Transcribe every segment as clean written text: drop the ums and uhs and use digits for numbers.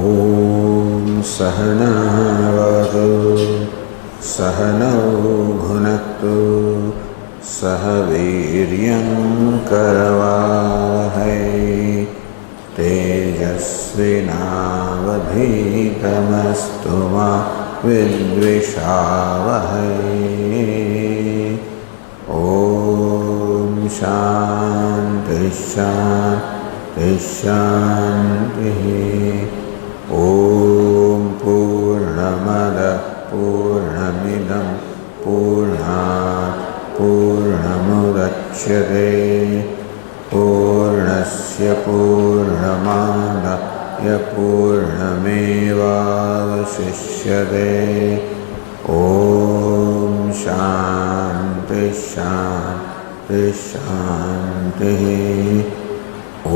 ॐ सहनावतु सहनौ भुनक्तु सह वीर्यं करवावहै तेजस्विनावधीतमस्तु मा विद्विषावहै। ॐ शान्ति शान्ति शान्तिः। ॐ पूर्णमदः पूर्णमिदं पूर्णात् पूर्णमुदच्यते पूर्णस्य पूर्णमादाय पूर्णमेवावशिष्यते। ॐ शान्ति शान्ति शान्तिः। ॐ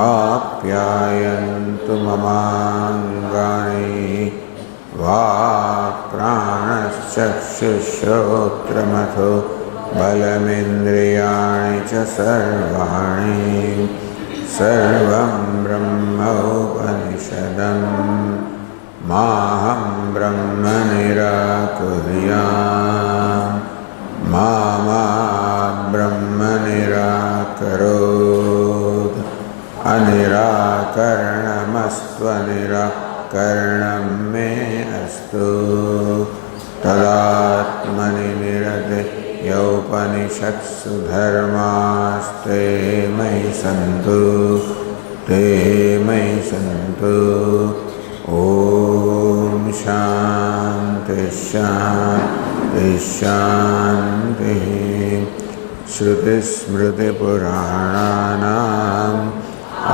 आप्यायन्तु ममाङ्गानि वाक्प्राणश्चक्षुश्रोत्रमथो बलमिन्द्रियाणि च सर्वाणि सर्वं ब्रह्मोपनिषदं माहं ब्रह्म निराकुर्याम् मा ब्रह्म निराकरोत्। अनिराकरणमस्त्वनिराकरणं मे अस्तु। तदात्मनि निरते यौपनिषत्सु धर्मास्ते मयि सन्तु ते मयि सन्तु। ॐ शान्ति शान्ति शान्तिः। श्रुतिस्मृतिपुराणानाम्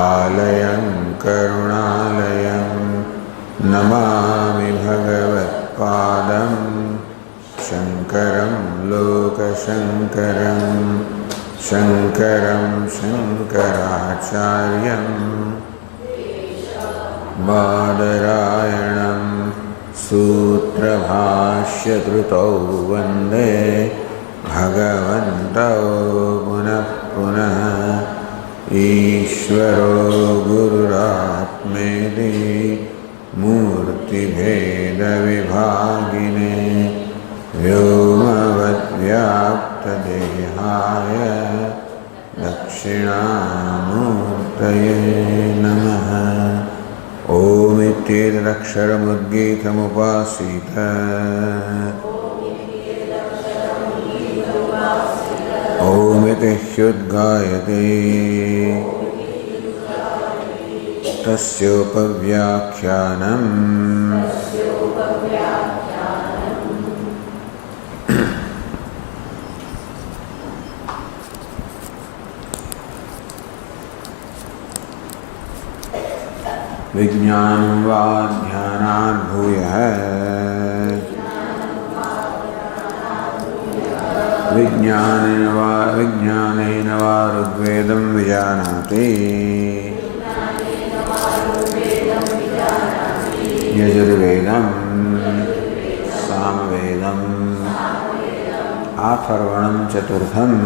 आलयं करुणालयं नमामि भगवत्पादं शङ्करं लोकशङ्करं शङ्करं शङ्कराचार्यं बादरायणं सूत्रभाष्यकृतौ वन्दे भगवन्तौ पुनः पुनः। ईश्वरो गुरुरात्मेति मूर्तिभेदविभागिने व्योमवद्व्याप्तदेहाय दक्षिणामूर्तये नमः। ओमित्येतदक्षरमुद्गीतमुपासीत ओमिति ह्युद्गायते तस्योपव्याख्यानम् विज्ञानं वा ध्यानात् भूयः विज्ञानेन वा ऋग्वेदं विजानाति यजुर्वेदं सामवेदम् अथर्वणं चतुर्थम्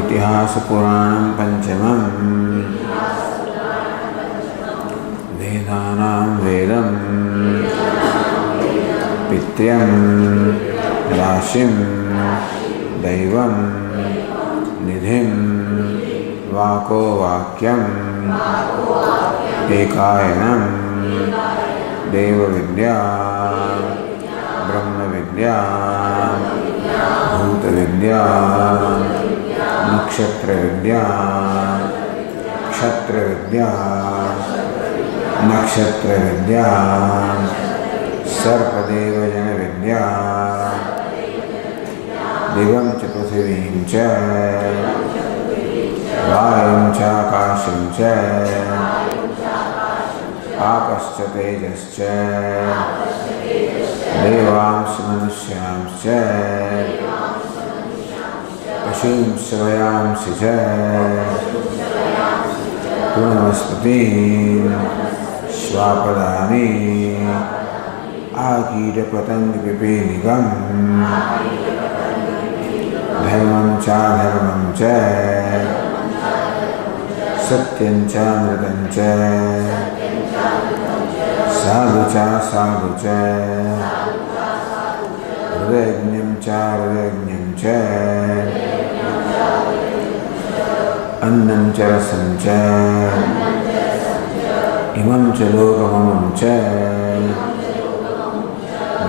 इतिहासपुराणं पंचमम् वेदानां वेदं पितृं राशिं दैवं निधिं वाको वाक्यम् एकायनं देवविद्या ब्रह्मविद्या भूतविद्या नक्षत्रविद्या क्षत्रविद्या नक्षत्रविद्या सर्पदेवजनविद्या दिवं च पृथिवीं च वायुं च आकाशं च आपश्च तेजश्च देवांश मनुष्यांश्च पशूंश्च वयांसि च वनस्पतीं श्वापदानि आकीटपतङ्गपिपीलिकं धर्मं चाधर्मं च सत्यं च अमृतं च साधु च साधु च हृदयज्ञं च हृदयज्ञं च अन्नं च रसं च इमं च लोकममं च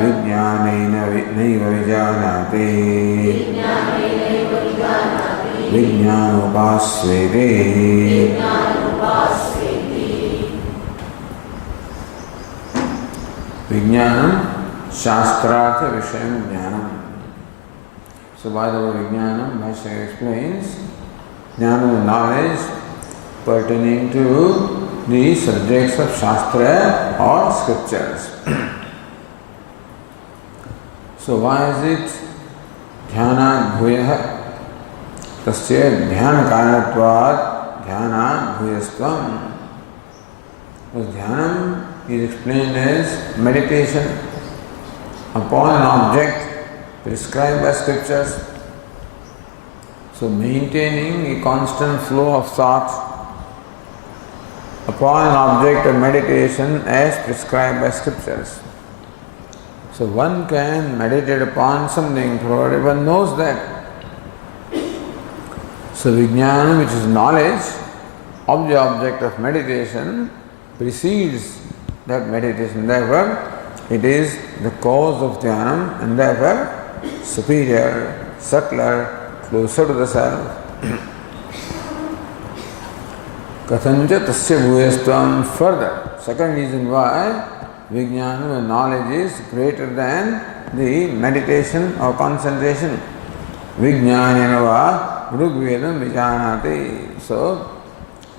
विज्ञानेन नैव विजानाति विज्ञानोपास्यते. Vijnanam Shastrartha Vishayam Jnanam. So by the word Vijnanam, Bhashya explains Jnana, knowledge pertaining to the subjects of Shastra or scriptures. So why is it Dhyana Bhuyah? Tasya Dhyana Karanatvat Dhyana Bhuyastvam. Because Dhyanam is explained as meditation upon an object prescribed by scriptures. So maintaining a constant flow of thought upon an object of meditation as prescribed by scriptures. So one can meditate upon something provided one knows that. So Vijnana, which is knowledge of the object of meditation, precedes that meditation. Therefore, it is the cause of Dhyanam and therefore superior, subtler, closer to the self. Kathanja tasya bhuyastvam. Further, second reason why Vijnana, knowledge, is greater than the meditation or concentration. Vijnanena va Rugvedam vijanati. So,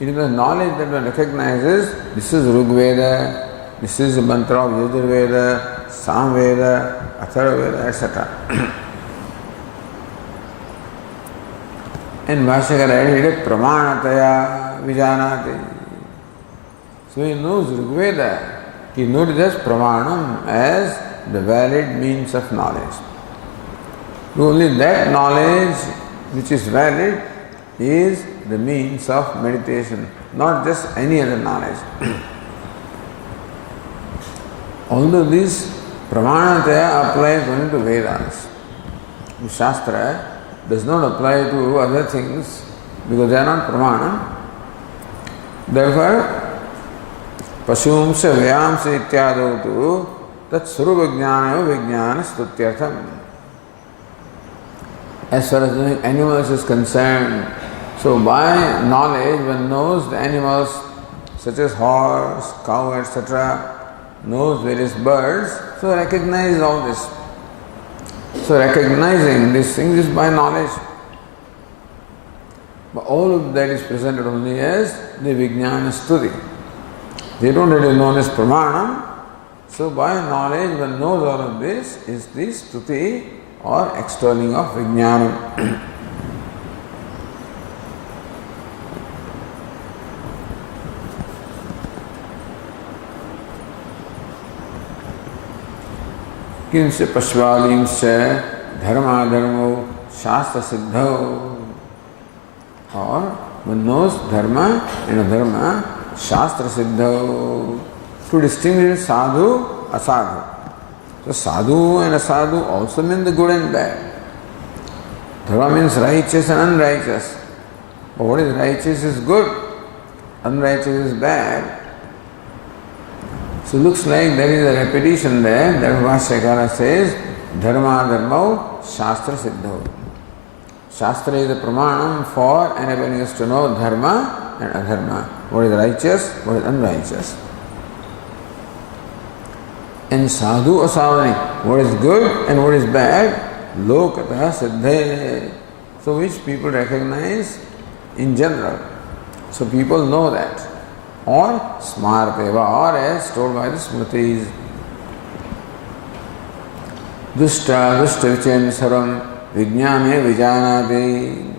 it is the knowledge that one recognizes this is Rugveda, this is the mantra of Yajurveda, Samveda, Atharvaveda, etc. And Bhashyakara added it Pramanataya Vijanati. So he knows Rigveda, he knows as Pramanam, as the valid means of knowledge. Only that knowledge which is valid is the means of meditation, not just any other knowledge. Although this Pramanataya applies only to Vedas, Shastra does not apply to other things because they are not Pramana. Therefore, Pashumsya Vyamsya Ityadau tu Tat Surupa Jnana Vijnana Stutyartham. As far as the animals is concerned, so by knowledge one knows the animals such as horse, cow, etc., knows various birds, so recognize all this. So recognizing these things is by knowledge. But all of that is presented only as the Vijnana Stuti. They don't really know as Pramanam. So by knowledge one knows all of this is the Stuti or extolling of Vijnanam. किंच पश्वालिंच धर्माधर्मो शास्त्र सिद्धो. और one knows dharma and adharma shastra siddho. To distinguish sadhu, asadhu. So sadhu and asadhu also mean the good and bad. Dharma means righteous and unrighteous. But what is righteous is good, unrighteous is bad. So looks like there is a repetition there. That Bhashyakara says, Dharma dharma shastra siddho. Shastra is the pramanam for enabling us to know dharma and adharma. What is righteous, what is unrighteous. And sadhu asadhani, what is good and what is bad, lokatah siddhe. So which people recognize in general. So people know that. Or smarteva, or as told by the Smritis. Dushta vichayan saram vijnane vijanati.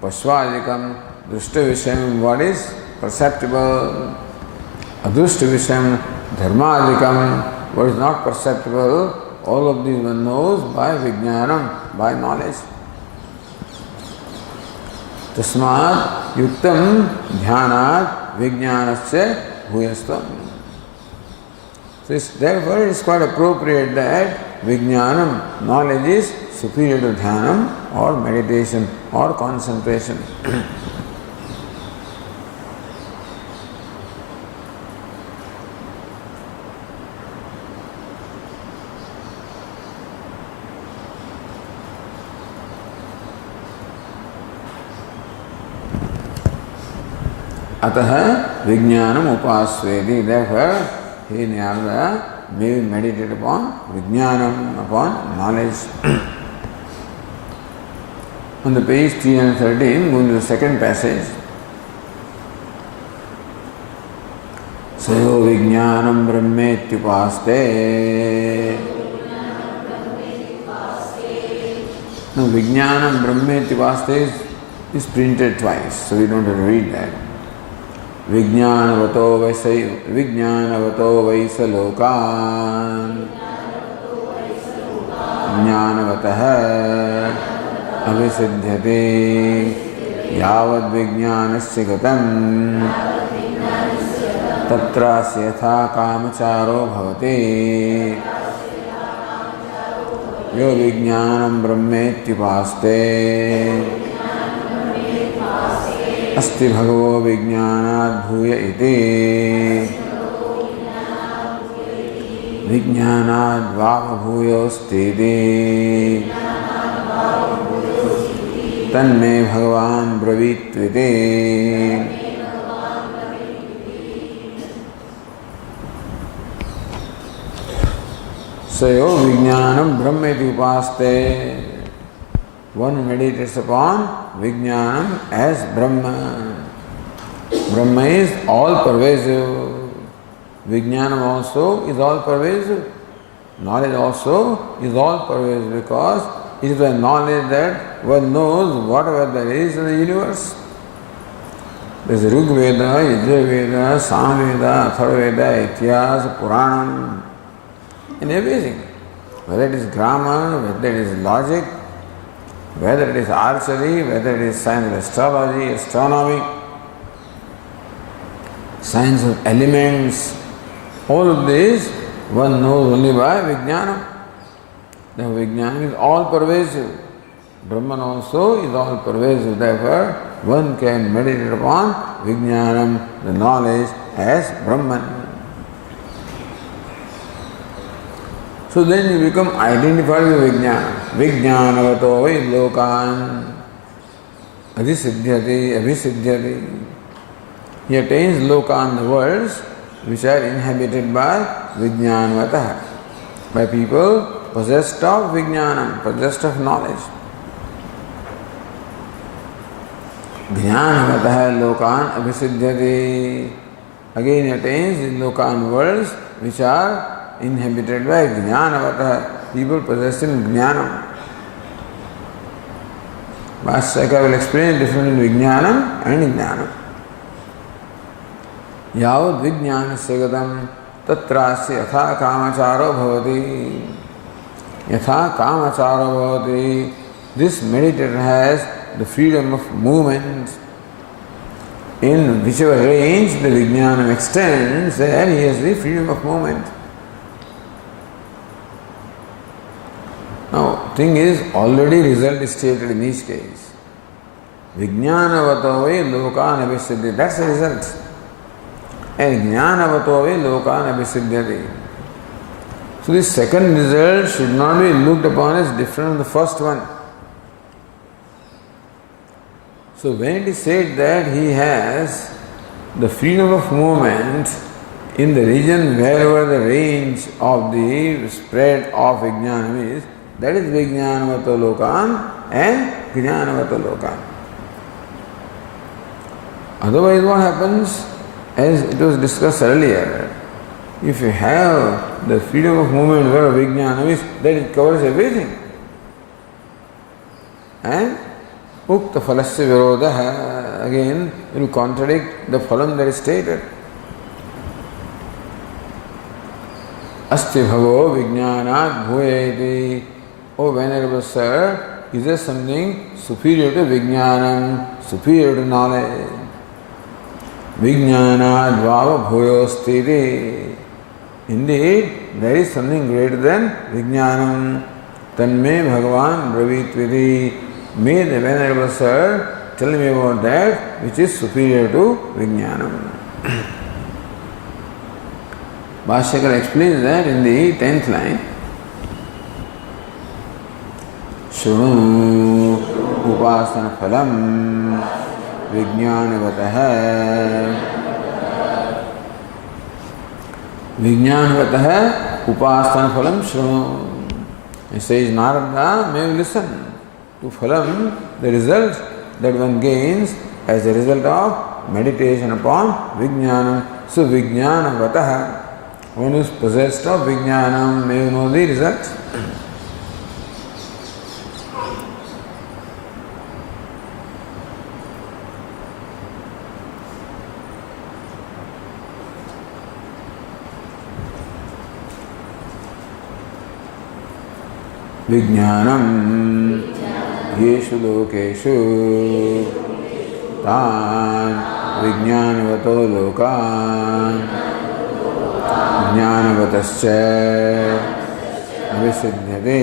Pasvadikam dushta vishayam, what is perceptible. Adushta vishayam dharmadikam, what is not perceptible. All of these one knows by vijnanam, by knowledge. Tasmat yuktam dhyanat vijnanasya bhuyastvam. So therefore it is quite appropriate that vijnanam, knowledge is superior to dhyanam or meditation or concentration. Ataha vijnanam upasveti. Therefore, he Narada may meditate upon vijnanam, upon knowledge. On the page 313, going to the second passage. Sayo vijnanam brahmetyupaste. Now, vijnanam brahmetyupaste is printed twice, so we don't have to read that. विज्ञानवतो वैस लोकान् ज्ञानवतः अभिसिध्यते यावद्विज्ञानस्य गतं तत्रास्य यथा कामचारो भवति यो विज्ञानं ब्रह्मेत्युपास्ते अस्ति भगवो विज्ञानाद् भूय इति विज्ञानाद् वामभूयोऽस्तीति तन्मे भगवान् ब्रवीत्विति. सयो विज्ञानं ब्रह्मेति उपास्ते. One meditates upon Vijnanam as Brahma. Brahma is all pervasive. Vijnanam also is all pervasive. Knowledge also is all pervasive because it is the knowledge that one knows whatever there is in the universe. There is Rig Veda, Yajur Veda, Samveda, Atharvaveda, Ityas, Puranam, and everything. Whether it is grammar, whether it is logic, whether it is archery, whether it is science of astrology, astronomy, science of elements, all of these one knows only by Vijnanam. The Vijnanam is all pervasive. Brahman also is all pervasive. Therefore, one can meditate upon Vijnanam, the knowledge, as Brahman. So then you become identified with Vijnana. Vijnanavato vai lokan abhisidhyati. He attains lokan, the worlds which are inhabited by Vijnanavataha, by people possessed of Vijnanam, possessed of knowledge. Jnanavataha lokan abhisidhyati. Again he attains the lokan worlds which are inhabited by Jnanavataha, people possessing Jnanam. Bhashyaka will explain the difference between Vijnanam and Jnanam. Yavad Vijnanasya gatam tatrasya yatha kamacharo bhavati. Yatha kamacharo bhavati. This meditator has the freedom of movement. In whichever range the Vijnanam extends, there he has the freedom of movement. Now, thing is, already result is stated in each case. Vijnanavato vai lokan abhisidhyati. That's the result. And Jnanavato vai lokan abhisidhyati. So this second result should not be looked upon as different from the first one. So when it is said that he has the freedom of movement in the region wherever the range of the spread of Vijnanam is, that is Vijnanavato lokan and Jnanavato lokan. Otherwise what happens, as it was discussed earlier, if you have the freedom of movement where Vijnanam is, then it covers everything. And Ukta phalasya virodha, again it will contradict the phalam that is stated. Asti bhavo vijnanat bhuyeti. O Venerable Sir, is there something superior to Vijnanam, superior to knowledge? Vijnana dvava bhuyostiti. Indeed, there is something greater than Vijnanam. Tanme Bhagavan Bravitvidi. May the Venerable Sir tell me about that which is superior to Vijnanam. Bhashyakara explains that in the 10th line. Shunu upasana phalam vijnanavatah vijnanavatah upasana phalam shunu. It says Narada may listen to phalam, the result that one gains as a result of meditation upon vijnanam. So vijnanavatah, one who is possessed of vijnanam may know the result. Vijnanam yeshu lokeshu tan vijnanavato lokan jnanavatascha avisiddhyate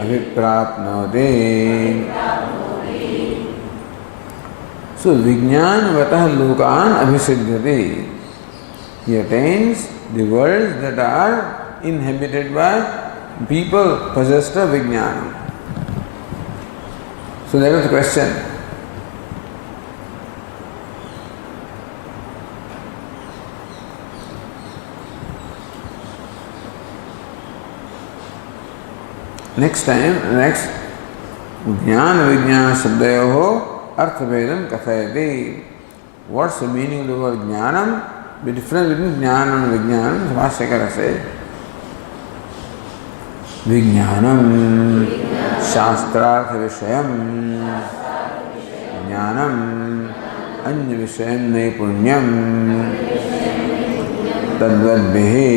aviprapnoti. So vijnanavatah lokan avisiddhyate. He attains the worlds that are inhabited by people possessed of Vijnanam. So that was the question. Next Jnana Vijnana Shabdayoho Arthavedam Kathayati. What's the meaning of the word Jnanam? The difference between Jnana and Vijnanam, Bhashyakara says. Vijnanam Shastrartha Vishayam Jnanam Anya Vishayam Naipunyam Tadvadbihi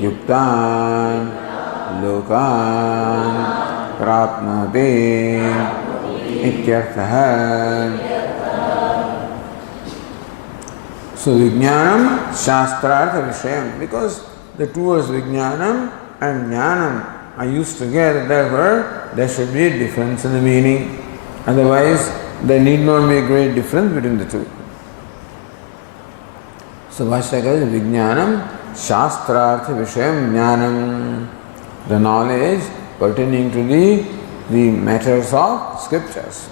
Yuktan Lokan Prapnati Ityarthaha. So Vijnanam Shastrartha Vishayam, because the two words Vijnanam and Jnanam are used together, therefore there should be a difference in the meaning. Otherwise, there need not be a great difference between the two. So Bhashyakara is Vijnanam Shastrartha Vishayam Jnanam, the knowledge pertaining to the matters of scriptures.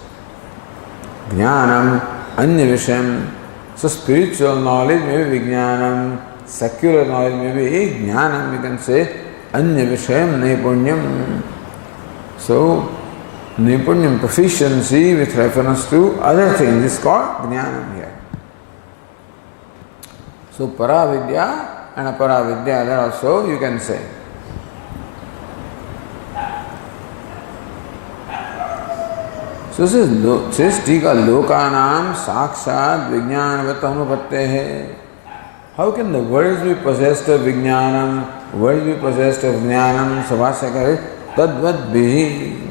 Jnanam Anya Vishayam. So spiritual knowledge may be Vijnanam, secular knowledge may be Jnanam, we can say Anya Vishayam Naipunyam. So Naipunyam, proficiency with reference to other things, is called Jnanam here. So Paravidya and Aparavidya, that also you can say. So says Tika Lokanam Sakshat Vijnanavat Anupattehe. How can the worlds be possessed of Vijnanam, worlds be possessed of Jnanam? So Bhashyakara Tadvadbihi.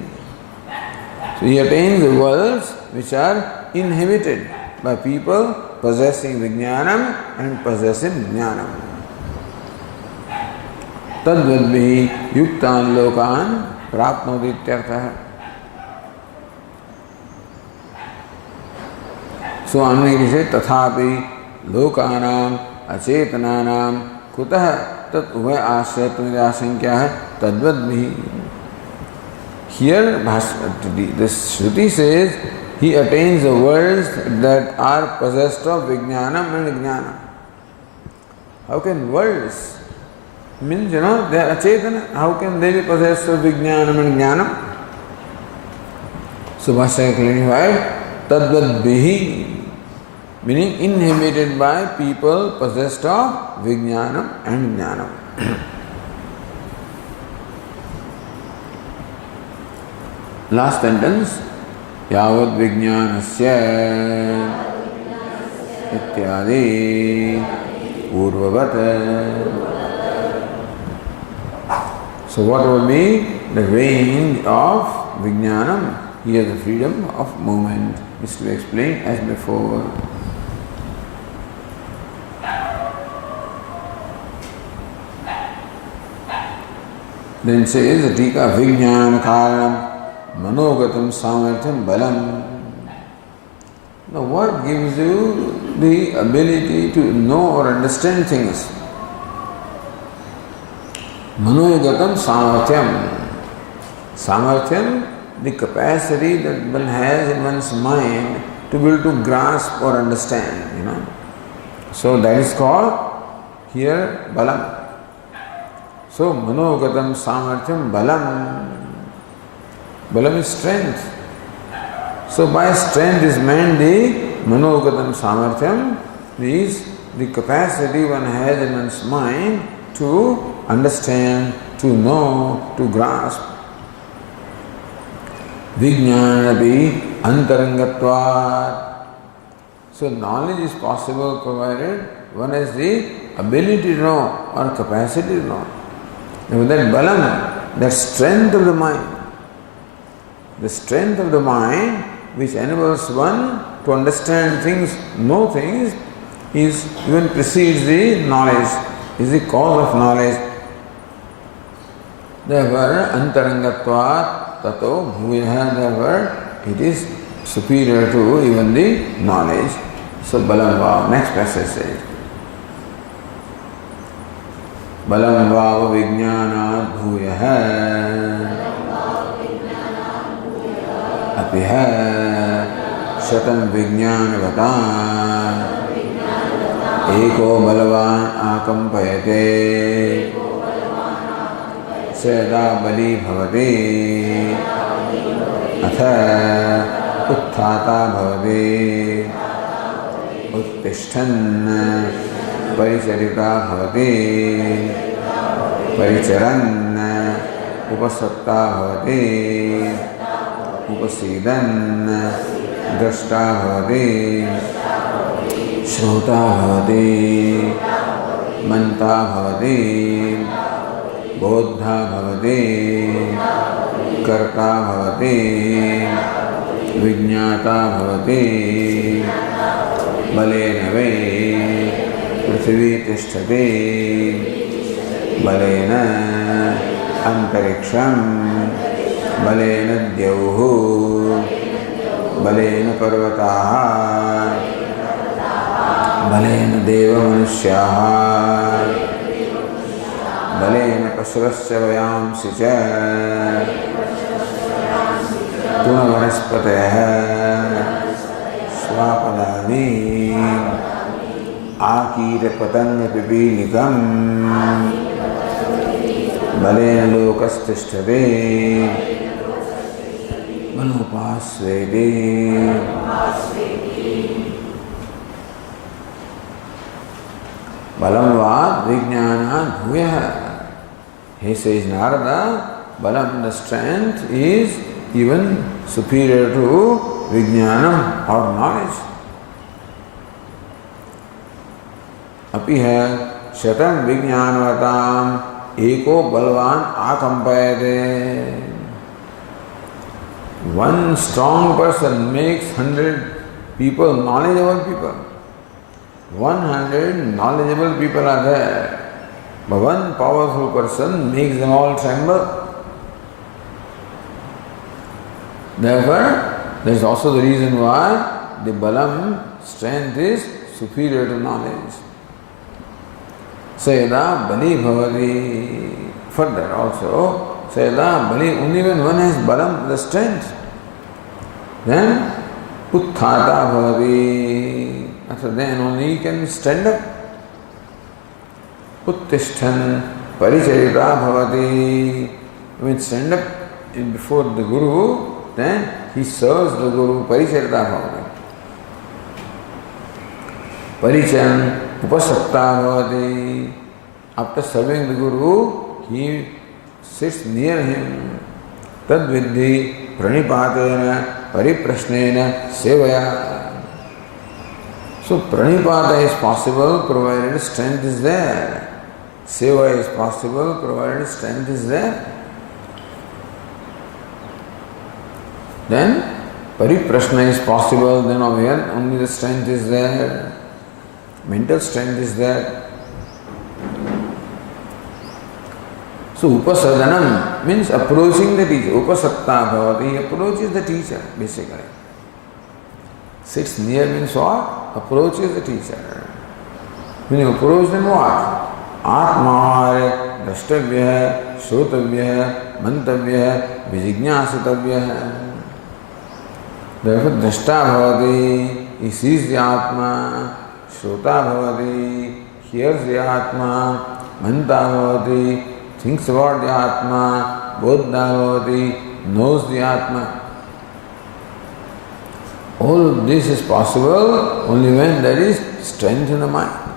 So he attains the worlds which are inhabited by people possessing Vijnanam and possessing Jnanam. Tadvadbihi Yuktan Lokan Prapnoti Ityarthaha. So Anuriti says Tathapi Lokanam Acetananam Kutah Tat Ubhay Ashrayatmidashankya Tadvadbihi. Here the Shruti says he attains the worlds that are possessed of Vijnanam and Jnanam. How can worlds? Means, they are achetana. How can they be possessed of Vijnanam and Jnanam? So Bhashyakara clarified Tadvadbihi, meaning inhabited by people possessed of Vijnanam and Jnanam. Last sentence, Yavad Vijnanasya Ityadi Urvavat. So what will be the range of Vijnanam? Here the freedom of movement is to be explained as before. Then says the Tika Vijnana Karanam Manogatam Samartham Balam. Now what gives you the ability to know or understand things? Manogatam Samarthyam. Samarthyam, the capacity that one has in one's mind to be able to grasp or understand, So that is called here Balam. So Manogatam Samarthyam Balam. Balam is strength. So by strength is meant the Manogatam Samarthyam, is the capacity one has in one's mind to understand, to know, to grasp. Vijnanapi antarangatvat. So knowledge is possible provided one has the ability to know or capacity to know. And with that balam, that strength of the mind, which enables one to understand things, know things, is even precedes the knowledge, is the cause of knowledge. Therefore, antarangatvat tato bhuyaha, therefore it is superior to even the knowledge. So balam vav, next passage says, balam vav vijnanat bhuyaha apiha shatam vijnanavatam eko balavan akampayate seda bali bhavati atha utthata bhavati uttishtan paricharita bhavati paricharan upasatta bhavati upasidan drashta bhavati श्रोता भवति मंता भवति बोद्धा भवति कर्ता भवति विज्ञाता भवति बलेन वै पृथिवी तिष्ठति बलेन अंतरिक्षं बलेन द्यौः बलेन पर्वताः बलेन देवमनुष्याः बलेन पशवस्य वयांसि च तृणवनस्पतयः स्वापदानि आकीटपतङ्गपिपीलिकम् बलेन लोकस्तिष्ठति बलोपास्वेति. Balam vad vijnana bhuyaha. He says, Narada, balam, the strength, is even superior to vijnanam or knowledge. Apiha shatam vijnanavatam eko balvan akampayate. One strong person makes 100 people knowledgeable people. 100 knowledgeable people are there, but one powerful person makes them all tremble. Therefore, there is also the reason why the balam, strength, is superior to knowledge. Sayada bali bhavati. Further also, sayada bali, only when one has balam, the strength, then utthata bhavati. After then only he can stand up. Uttishtan paricharita bhavati. When stand up before the Guru, then he serves the Guru. Paricharita bhavati. Paricharan upasatta bhavati. After serving the Guru, he sits near him. Tad viddhi pranipatena pariprashnena sevaya. So pranipata is possible provided strength is there. Seva is possible provided strength is there. Then pariprashna is possible, then only the strength is there. Mental strength is there. So upasadanam means approaching the teacher. Upasatta bhavati, he approaches the teacher basically. Sits near means what? Approaches the teacher. When you approach them what? Atma drashtavya, shrotavya, mantavya, vijignyasitavya. Therefore drashta bhavati, he sees the Atma. Shrota bhavati, hears the Atma. Manta bhavati, thinks about the Atma. Bodha bhavati, knows the Atma. All of this is possible only when there is strength in the mind.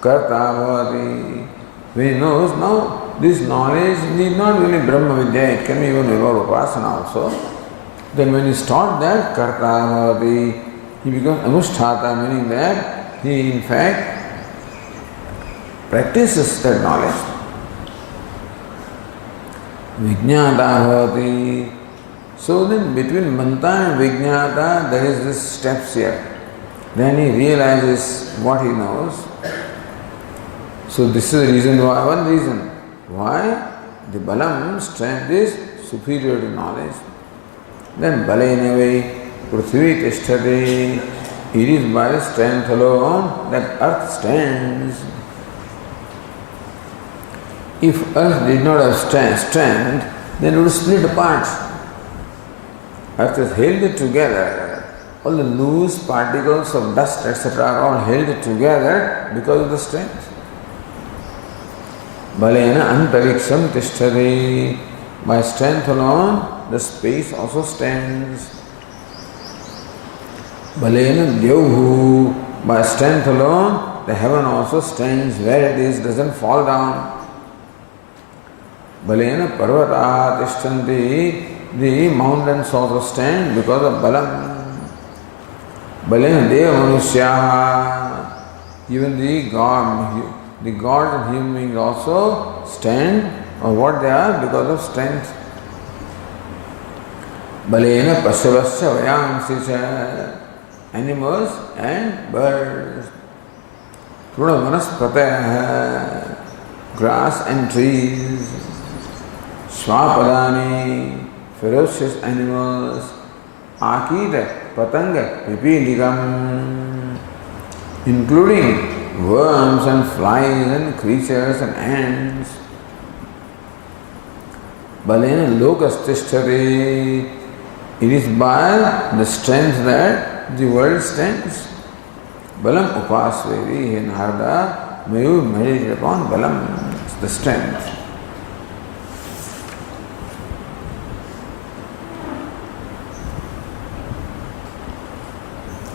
Karta bhavati, when he knows now this knowledge need not be Brahma Vidya, it can be even Vibhava Upasana also. Then when he starts that Karta bhavati, he becomes Anusthata, meaning that he in fact practices that knowledge. Vijñāta bhavati. So then between Manta and Vijñāta there is this steps here. Then he realizes what he knows. So this is the reason why, one reason why the Balam, strength is superior to knowledge. Then Balenavai Prithvi Tishtati, it is by the strength alone that earth stands. If earth did not have strength, then it would split apart. Earth has held it together. All the loose particles of dust, etc., are all held together because of the strength. Balena antariksham tishtati. By strength alone, the space also stands. Balena dyauhu. By strength alone, the heaven also stands where it is, doesn't fall down. Balena parvata tishtanti. The mountains also stand because of Balam. Balena deva manusya. Even the gods and human beings also stand, or what they are, because of strength. Balena pasavasya vayamsi. Animals and birds. Truna vanaspataya. Grass and trees. Swapadani. Ferocious animals, akita, patanga, pipiligam, including worms and flies and creatures and ants. Balena lokastishtari, it is by the strength that the world stands. Balam upasveri, in Narada, may you meditate upon Balam, the strength.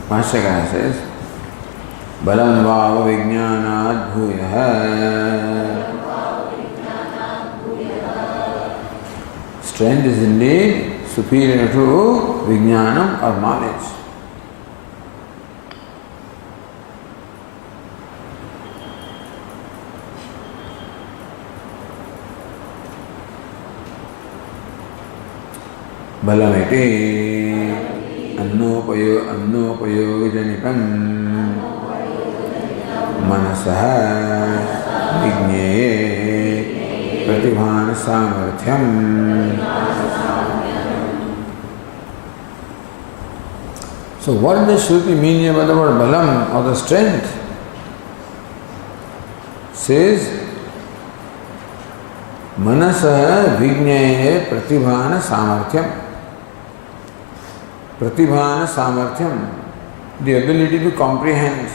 Bhashyakara says, Balam vāva vijñānāt bhūyah. Strength is indeed superior to vijñānam or knowledge. Balamiti अन्नोपयोजनिकं मनसः विज्ञेये प्रतिभान सामर्थ्यम. So what does Shruti mean about the word Balam or the strength? Says Manasah Vignyaye Pratibhana Samarthyam. Pratibhana Samarthyam, the ability to comprehend.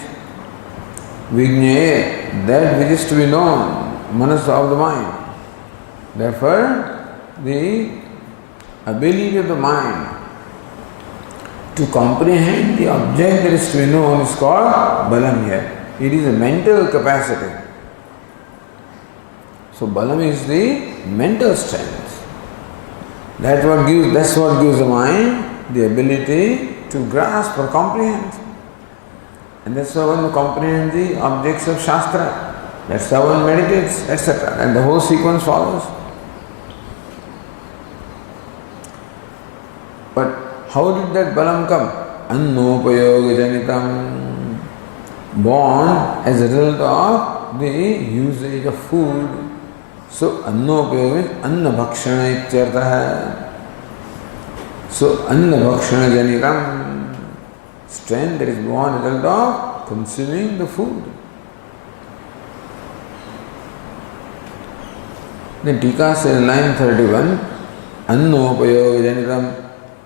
Vignyaye, that which is to be known, Manasa of the mind. Therefore, the ability of the mind to comprehend the object that is to be known is called Balam here. It is a mental capacity. So Balam is the mental strength. That's what gives the mind the ability to grasp or comprehend. And that's how one comprehends the objects of Shastra. That's how one meditates, etc. And the whole sequence follows. But how did that balam come? Annopayoga janitam. Born as a result of the usage of food. So annopayoga is annabhakshana ityartha. So annabhakshana janitam. Strength that is born as a result of consuming the food. Then Tika says line 31, Annopayoga janitam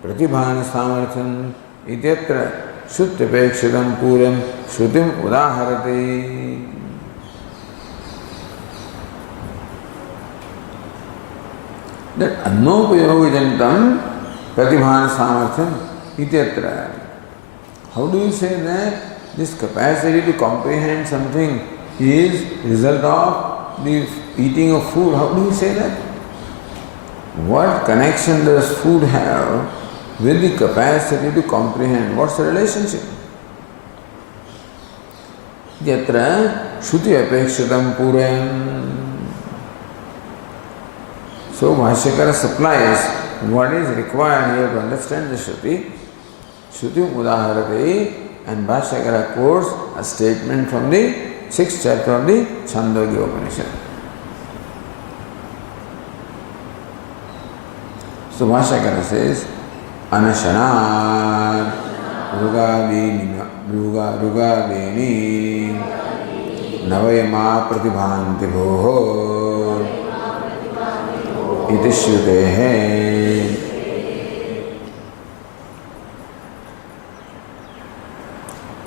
pratibhana samartham ityatra shuttyapekshitam puram shrutim udaharati. That Annopayoga janitam pratibhana samartham ityatra. How do you say that this capacity to comprehend something is result of the eating of food? How do you say that? What connection does food have with the capacity to comprehend? What's the relationship? Yatra Shruti apekshitam puram. So Bhashyakara supplies what is required here to understand the Shruti. Shruti udaharati, and Bhashyakara quotes a statement from the 6th chapter of the Chandogya Upanishad. So Bhashyakara says, Anashanat Rugadini Navayama Pratibhanti Bhoho Iti Shrutehe.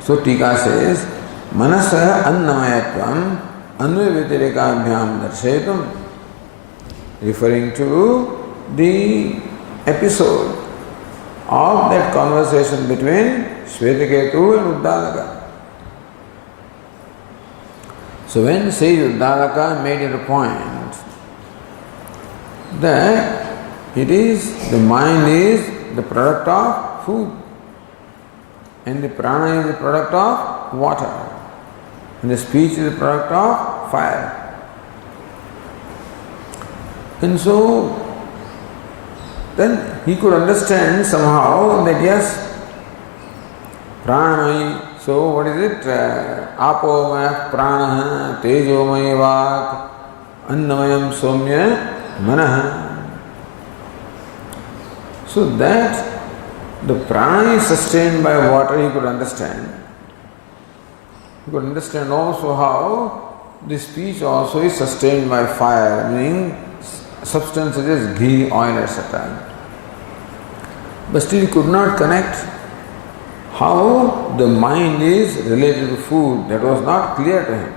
So Tika says, Manasa annamayatvam anvyavitirikabhyam darshayitum, referring to the episode of that conversation between Shvetaketu and Uddalaka. So when says Uddalaka made it a point that the mind is the product of food, and the prana is the product of water, and the speech is the product of fire. And so then he could understand somehow that yes, pranamai, so what is it? Apomaya prana, tejomaya vak, annamayam somya manaha. So that the prana is sustained by water, he could understand. He could understand also how the speech also is sustained by fire, meaning substance such as ghee, oil, etc. But still he could not connect how the mind is related to food. That was not clear to him.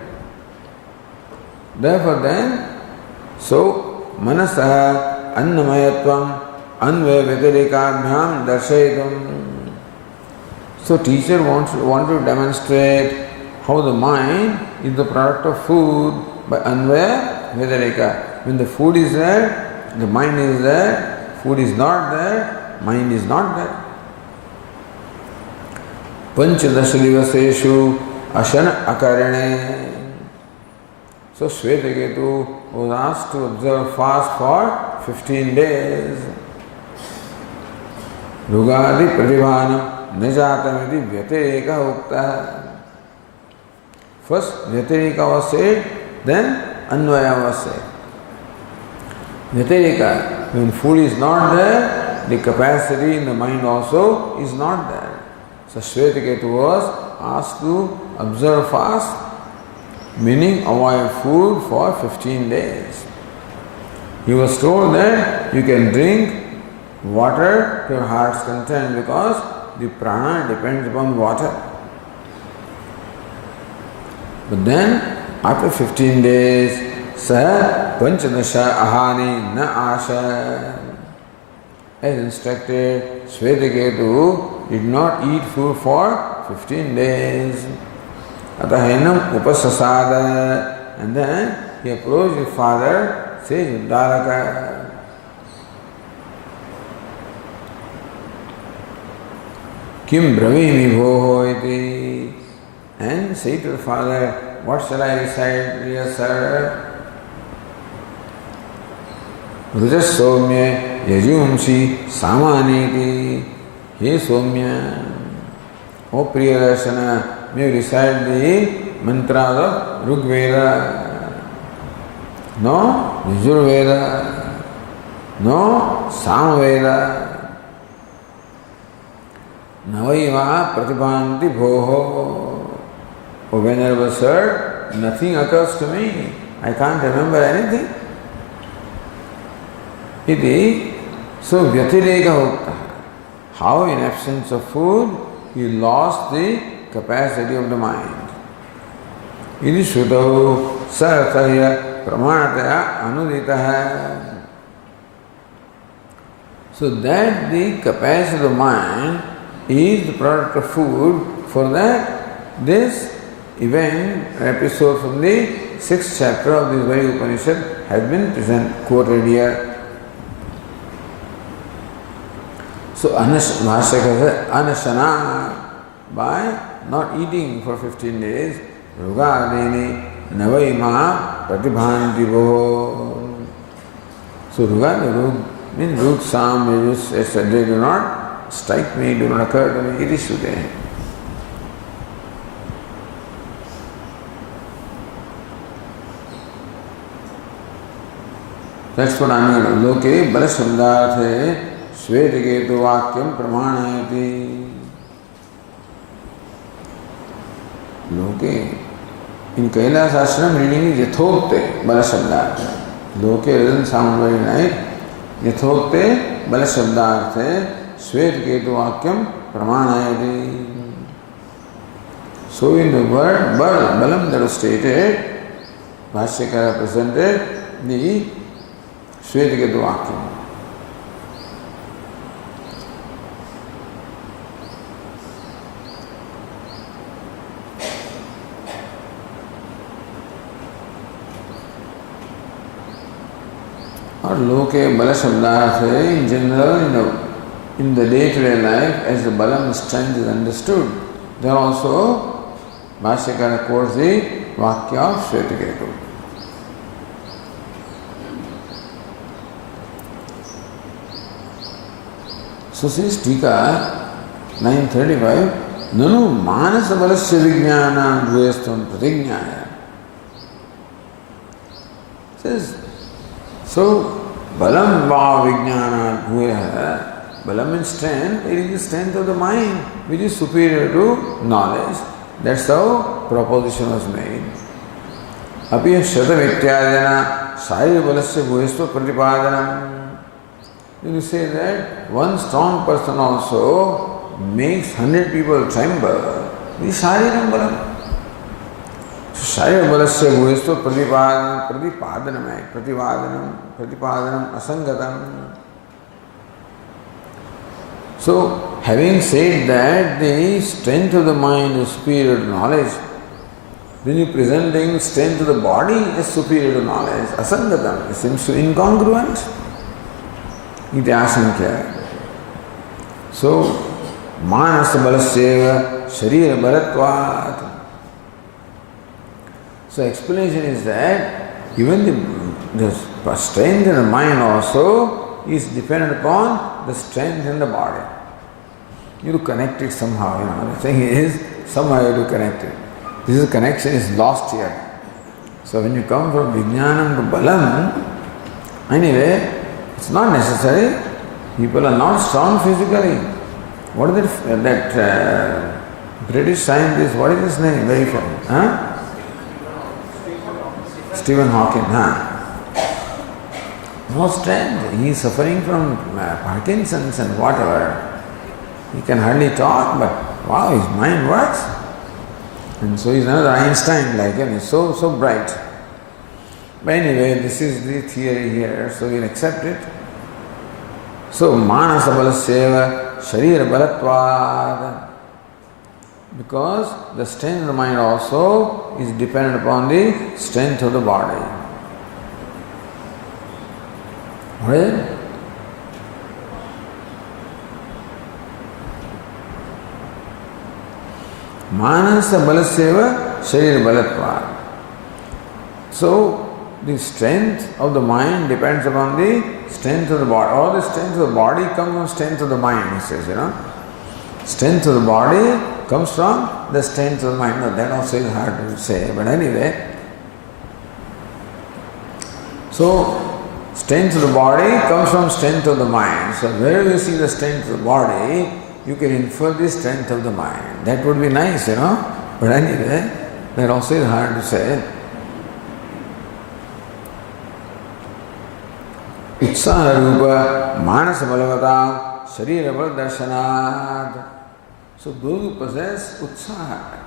Therefore then, so manasa annamayatvam Anvaya Vyatirikabhyam darshayitum. So teacher wants to demonstrate how the mind is the product of food by Anvaya Vyatirika. When the food is there, the mind is there. Food is not there, mind is not there. Panchadashalivaseshu ashana akarane. So Shvetaketu was asked to observe fast for 15 days. Rugadi pratibhanam najatamiti vyatirika ukta. First vyatirika was said, then anvaya was said. Vyatirika, when food is not there, the capacity in the mind also is not there. So Shvetaketu was asked to observe fast, meaning avoid food for 15 days. He was told that you can drink water to your heart's content because the prana depends upon water. But then after 15 days, Sa Panchadasha Ahani Na Asha, as instructed, Shvetaketu did not eat food for 15 days. Atahenam upasasada, and then he approached his father, says Uddalaka. Kim bravimi bhoho iti. and say to the father, what shall I recite, dear sir? Rujas Somya Yajumsi Samaniti. He Somya, O Priyadarshana, may you recite the mantra of Rigveda, no Yajurveda, no Samaveda. Navaiva Pratibhanti Bhoho. O Venerable Sir, nothing occurs to me. I can't remember anything. Iti so Vyatireka Hokta. How in absence of food he lost the capacity of the mind. Iti Shrutau Sarataya Pramanataya Anuditaha. So that the capacity of the mind is the product of food, for that this event, episode from the 6th chapter of this very Upanishad has been quoted here. So Anashana, by not eating for 15 days, Rugadini Navaima Pratibhanti Bho. So Ruga means Rug, Sam, etc. They do not strike me, do not occur to me. It is today. That's what I mean. Loke Balashabdarthe Shvetaketu Vakyam Pramanayati. Loke. In Kailas Ashram reading is Yathokte Balashabdarthe. Loke doesn't sound very nice. Yathokte Balashabdarthe Shvetaketu Vakyam Pramanayati. So in the word Balam that was stated, Bhashyakara presented the Shvetaketu Vakyam. Or Loke Bala Shabdarthe, in general, in the day-to-day life, as the Balam strength is understood, there also Bhashyakara quotes the Vakya of Shvetaketu. So says Tika 935, Nanu Manasa Balasya Vijnana Dvayastvam Pratignyaya. Says, so Balam Va Vijnana Dvaya, Balam means strength, it is the strength of the mind which is superior to knowledge. That's how proposition was made. Api Shata Vityadana Shaya Balasya Bhuyastva Pratipadanam. You say that one strong person also makes 100 people tremble. This is Shariram Balam. Shaya Balasya Bhuyastva Pratipadanam, Pratipadanam, Asangatam. So, having said that the strength of the mind is superior to knowledge, then you presenting strength of the body as superior to knowledge. Asangatam, it seems so incongruent. Iti asankya. So, Manasa Balasyeva Sharira Bharatvat. So, explanation is that even the strength in the mind also is dependent upon the strength in the body. You have to connect it somehow, The thing is, somehow you have to connect it. This connection is lost here. So when you come from Vijnanam to Balam, anyway, it's not necessary. People are not strong physically. What is that British scientist, what is his name? Very famous. Huh? Stephen Hawking. No strength. He is suffering from Parkinson's and whatever. He can hardly talk, but wow, his mind works. And so he's another Einstein like him. He's so bright. But anyway, this is the theory here, so we'll accept it. So, Manasa Balasya Sharira Balatvad. Because the strength of the mind also is dependent upon the strength of the body. Right? Manasa balasyeva sharira balatva. So, the strength of the mind depends upon the strength of the body. Or the strength of the body comes from strength of the mind, he says, Strength of the body comes from the strength of the mind. No, that also is hard to say, but anyway. So, strength of the body comes from strength of the mind. So, wherever you see the strength of the body, you can infer the strength of the mind. That would be nice, But anyway, that also is hard to say. Utsaha rupa manasa balavata sharira bal darshanad. So those who possess utsaha,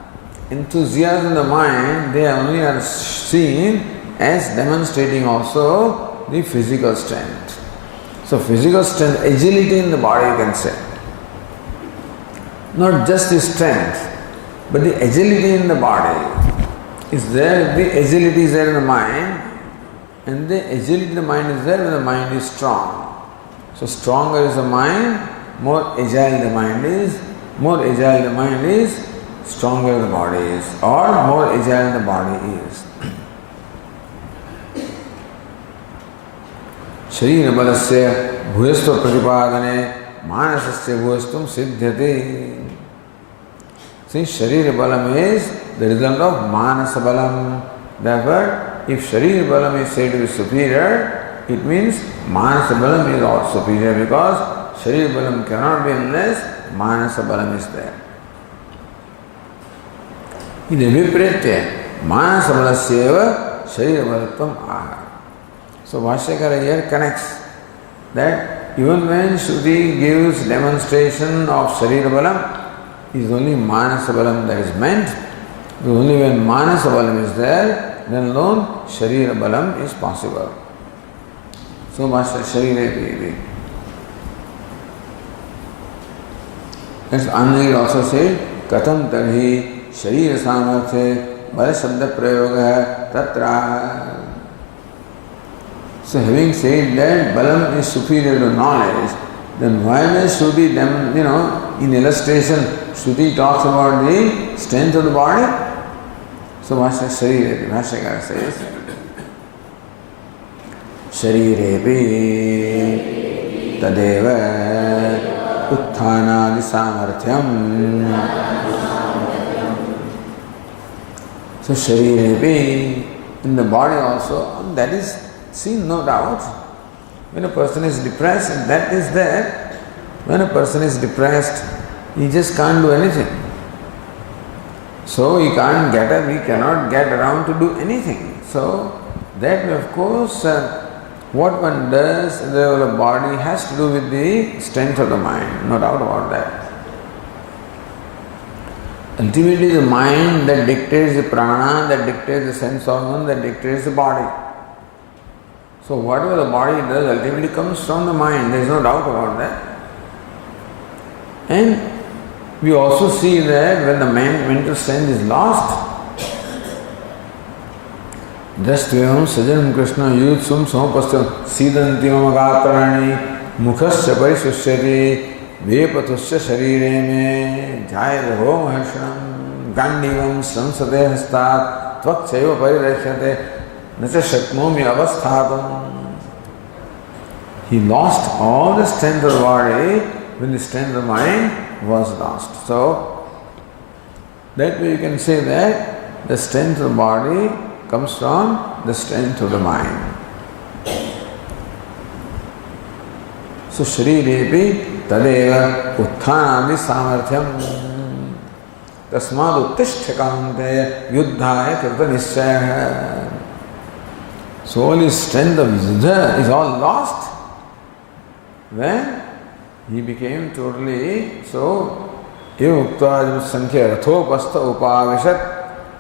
enthusiasm in the mind, they only are seen as demonstrating also the physical strength. So physical strength, agility in the body you can say. Not just the strength, but the agility in the body is there. The agility is there in the mind, and the agility in the mind is there when the mind is strong. So stronger is the mind, more agile the mind is. More agile the mind is, stronger the body is, or more agile the body is. Sharira balasya bhuyastva pratipadane manasasya bhuyastum siddhyate. See, sharira balam is the result of manasa balam. Therefore, if sharira balam is said to be superior, it means manasa balam is also superior, because sharira balam cannot be unless manasa balam is there. In Vipritya, manasa balasyeva sharira balatvam aha. So Vashyakara here connects that even when Shruti gives demonstration of sharira balam, it is only manasa balam that is meant. Only when manasa balam is there, then alone sharira balam is possible. So Vasya sharira devi. As Anil also said, Katham tarhi sharira samarthe bala shabda prayoga tatra. So having said that balam is superior to knowledge, then why does Shruti, in illustration, Shruti talks about the strength of the body? So Vasya Sharire, Vashyakara says, Sharirepi tadeva utthānādi samarthyam. So Sharirepi, in the body also, that is seen, no doubt. When a person is depressed, that is there. When a person is depressed, he just can't do anything. So he can't get up, he cannot get around to do anything. So that way, of course, what one does in the body has to do with the strength of the mind, no doubt about that. Ultimately, the mind that dictates the prana, that dictates the sense organ, that dictates the body. So whatever the body does ultimately comes from the mind, there is no doubt about that. And we also see that when the mental strength is lost, Drastvyam sajanam Krishna yudsum samapastham sidanti mamagatarani mukhasya parishusyati vepatusya sharire me jayadho maharshanam gandivam samsate hastat tvakchaiva parirashyate nacha shaknomi avasthatam. He lost all the strength of the body when the strength of the mind was lost. So, that way you can say that the strength of the body comes from the strength of the mind. So, sharirepi tadeva utthānādi samarthyam tasmād uttishtha kāntaya yuddhāya krita niṣchaya. So all his strength of yuddha is all lost when he became totally so evam uktva sankhya rathopastha upavishat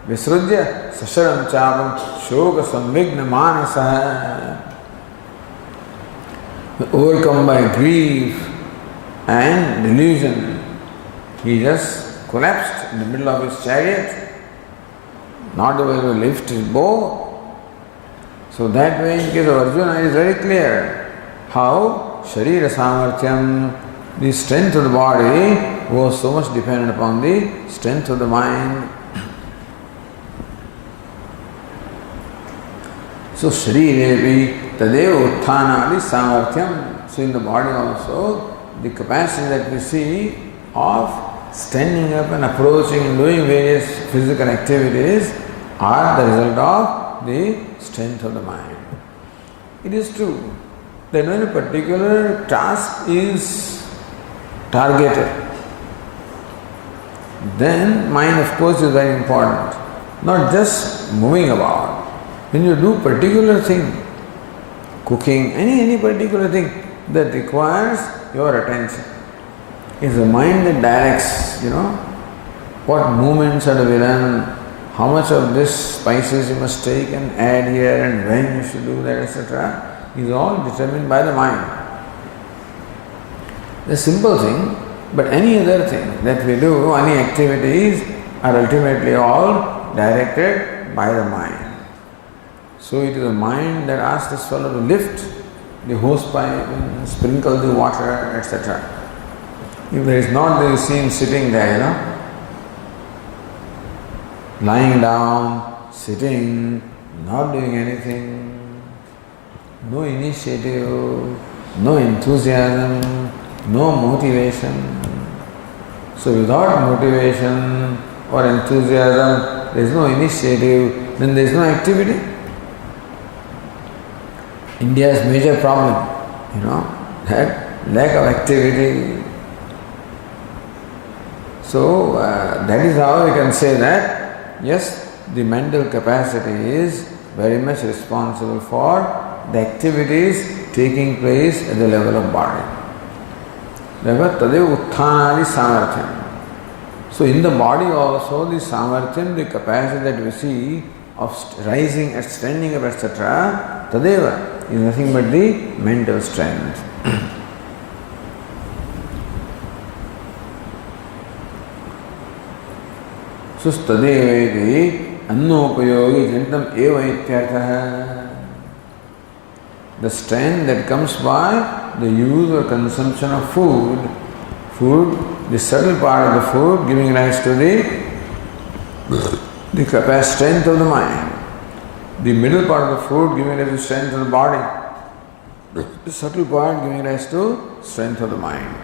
visrujya sasharam chapam shoka samvigna manasa. Overcome by grief and delusion, he just collapsed in the middle of his chariot, not able to lift his bow. So that way in case of Arjuna it is very clear how Sharira Samarthyam, the strength of the body, was so much dependent upon the strength of the mind. So Shrirevi Tadeva Utthana Samarthyam. So in the body also, the capacity that we see of standing up and approaching and doing various physical activities are the result of the strength of the mind. It is true that when a particular task is targeted, then mind of course is very important, not just moving about. When you do particular thing, cooking, any particular thing that requires your attention, it's the mind that directs, what movements are to be done, how much of this spices you must take and add here and when you should do that, etc. is all determined by the mind. A simple thing, but any other thing that we do, any activities are ultimately all directed by the mind. So it is the mind that asks this fellow to lift the hose pipe and sprinkle the water, etc. If there is not, you see him sitting there, lying down, sitting, not doing anything, no initiative, no enthusiasm, no motivation. So without motivation or enthusiasm, there is no initiative, then there is no activity. India's major problem, that lack of activity. So that is how we can say that, yes, the mental capacity is very much responsible for the activities taking place at the level of body. Therefore, Tadeva Utthana Samarthyam. So in the body also, the Samarthyam, the capacity that we see of rising and standing up, etc., Tadeva is nothing but the mental strength. So Tadeva iti annopayogi jantam eva ityartha. The strength that comes by the use or consumption of food, the subtle part of the food giving rise to the capacity strength of the mind. The middle part of the food giving rise to strength of the body. The subtle part giving rise to strength of the mind.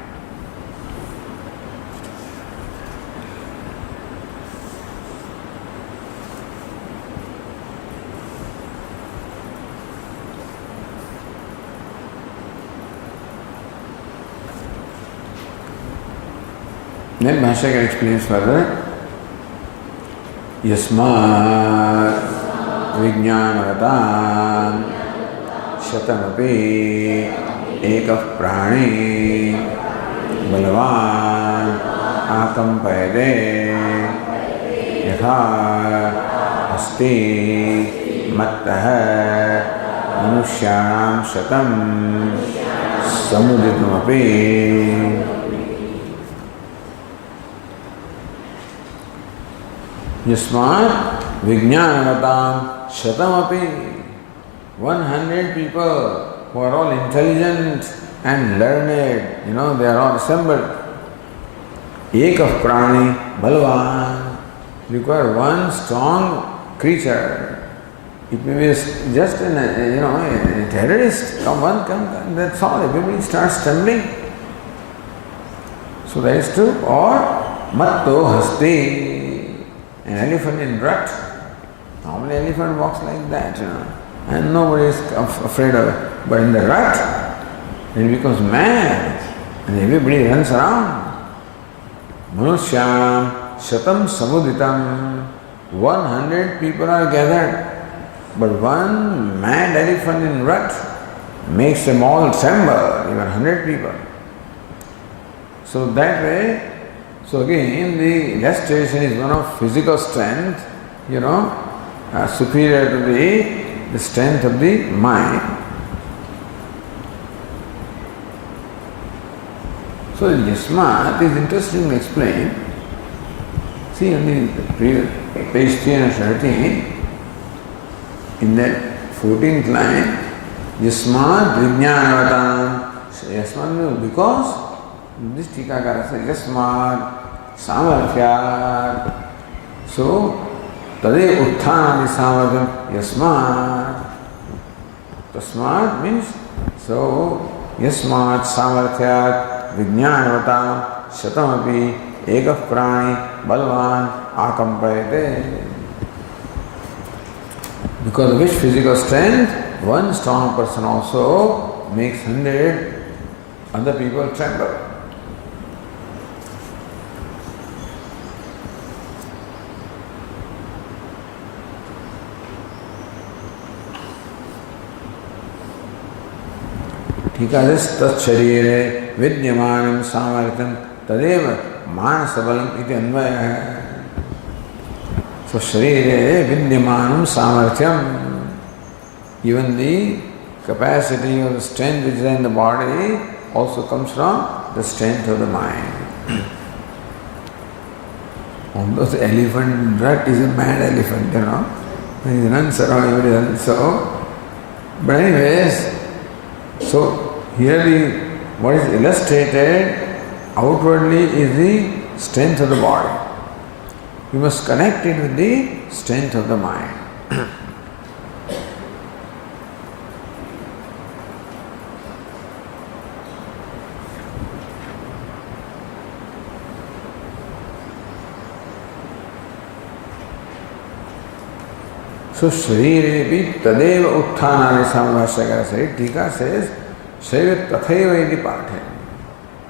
Then Bhashyakar explains further. Yasmat vijnanavatam shatamapi ekah prani balavan akampayade yatha asti mattah manushyanam shatam samuditamapi. Yasmat vijnanavatam shatamapi. 100 people who are all intelligent and learned, they are all assembled. Ekah prani balvan. Require one strong creature. It may be just a terrorist. Come, that's all. Everybody starts trembling. So that is true. Or matto hasti. An elephant in rut. Normally elephant walks like that, and nobody is afraid of it. But in the rut, it becomes mad, and everybody runs around. Manushyan shatam samuditam. 100 people are gathered, but one mad elephant in rut makes them all tremble, even 100 people. So that way, so again, the illustration is one of physical strength, superior to the strength of the mind. So Yasmat is interestingly explained. See on the previous page 313, in that 14th line, Yasmat vijnanavatam. Yasmat means because This Tikakara says, Yasmat Samarthyat. So, Tade Utthana Samarthyam Yasmat. Tasmat means, so, Yasmat Samarthyat Vijnanavatam Shatamapi Ekah Prani Balvan Akampayate. Because of which physical strength, one strong person also makes 100 other people tremble. ठीक है, तत्शरीरे विद्यमानं सामर्थ्यं तदेव मानसबलम् इति अन्वयः है. So शरीरे विद्यमानं सामर्थ्यं, even the capacity or the strength which is in the body also comes from the strength of the mind. Although the elephant rat is a mad elephant, you know, he runs around, everybody runs so. But anyways, so here what is illustrated outwardly is the strength of the body. You must connect it with the strength of the mind. So Sharirepi Tadeva Utthana Samavashyakara says, Tika says, Sharira Tatheva iti Pathe.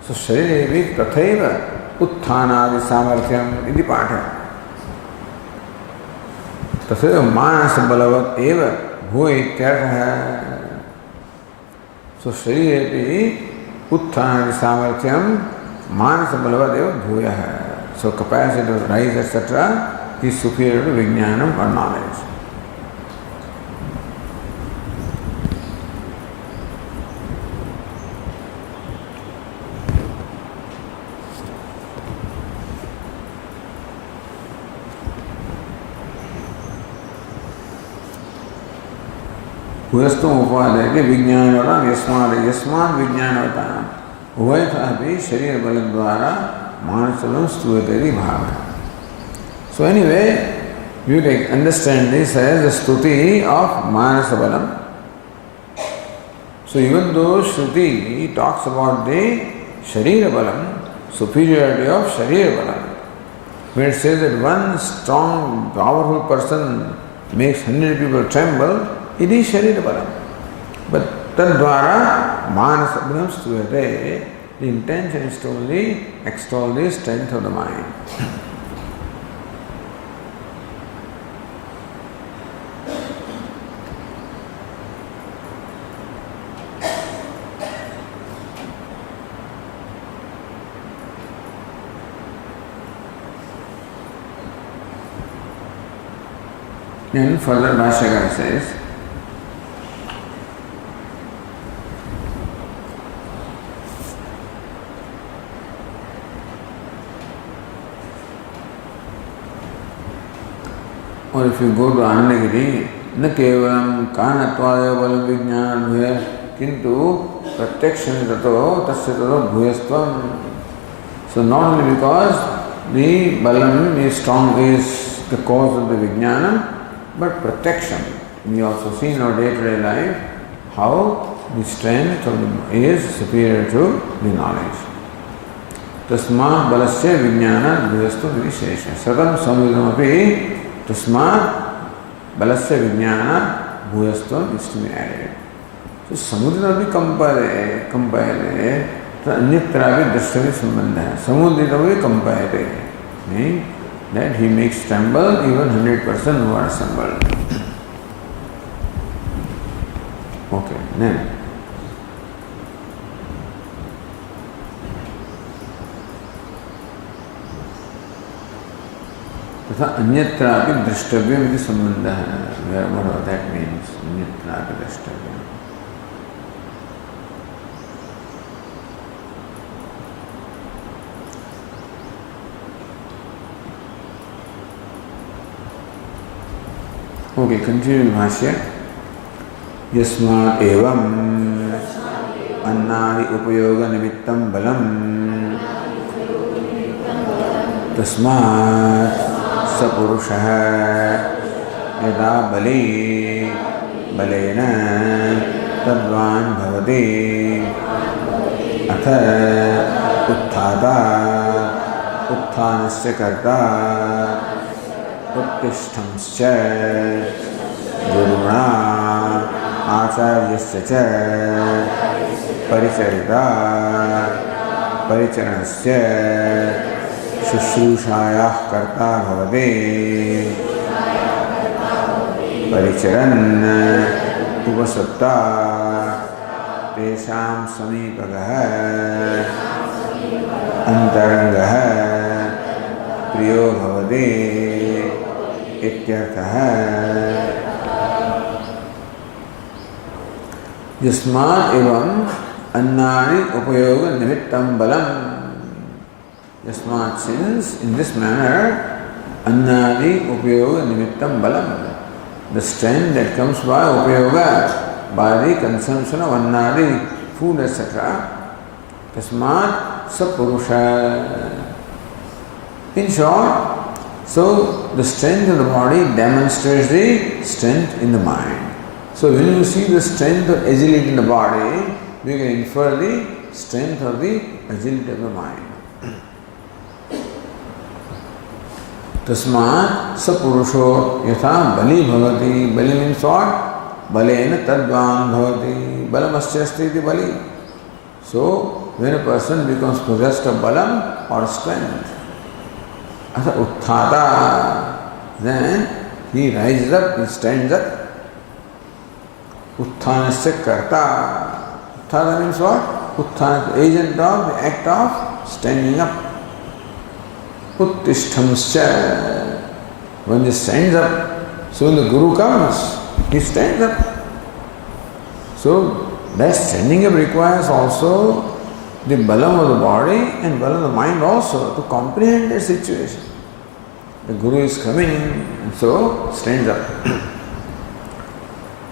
So Sharirepi Tatheva Utthana Samarthyam iti Pathe. तथैव मानस बलवत् एव भूय इत्यर्थः. सो शरीरेपि उत्थान सामर्थ्यं मानस बलवत् एव भूयः. सो capacity to rise etc. is superior to vijnanam or knowledge. भूयस्तम उपादय के विज्ञानवताम यस्मात् विज्ञानवताम उभयतः भी शरीर बल द्वारा मानसबलं स्तूयते भाव है. So anyway, you understand this as the stuti of manasabalam. So even though Shruti talks about the sharira balam, superiority of sharira balam, when it says that one strong, powerful person makes 100 people tremble, it is sharira balam. But tadvara manasabalam stuyate. The intention is to only extol the strength of the mind. Then further Bhashyakara says, or if you go to Anandagiri, न केवलं कानत्वाय बल विज्ञान भूय किंतु प्रत्यक्षं ततो तस्य ततो भूयस्त्वं. So not only because the balam is strong is the cause of the vijnanam, but protection. We also see in our day-to-day life how the strength of is superior to the knowledge. Tasmat balasya vijnana bhuyastu vishesha. Satam samudamapi tasmat balasya vijnana bhuyastu is to be added. So samudra compare अन्यत्रापि दृष्टव्य संबंध है. समुद्रित compare that he makes tremble even 100% who are assembled. Okay, then तथा अन्यत्रापि द्रष्टव्यम इति संबंधः. What that means, अन्यत्रापि द्रष्टव्यम. Okay, continue Bhashya. Yasmat evam annadi upayoga nimittam balam तस्मात् स पुरुषः यदा बली बलेन तद्वान् भवति अथ उत्थाता उत्थानस्य कर्ता उत्तिष्ठंश्च गुरुणा आचार्यस्य च परिचरिता परिचरणस्य शुश्रूषायाः कर्ता भवति परिचरन् उपसत्ता तेषां समीपगः अन्तरङ्गः प्रियो भवति इत्यर्थः। यस्मात् एवं अन्नादि उपयोग निमित्तं बलम्। Yasmat, since in this manner annadi upyoga nimittam balam, the strength that comes by upayoga, by the consumption of annadi, food, etc. Tasmat sapurusha. In short, so the strength of the body demonstrates the strength in the mind. So when you see the strength of agility in the body, we can infer the strength of the agility of the mind. तस्मात् सपुरुषो यथा बली भवति, बली means what? बलेन तद्वान् भवति, बलमस्य अस्ति इति बली. So when a person becomes possessed of balam or strength, as utthata, then he rises up, he stands up. Utthanasya karta. Utthata means what? Utthana, the agent of the act of standing up. Uttishtamscha. When he stands up, so when the Guru comes, he stands up. So that standing up requires also the balam of the body and balam of the mind also to comprehend the situation. The Guru is coming and so stands up.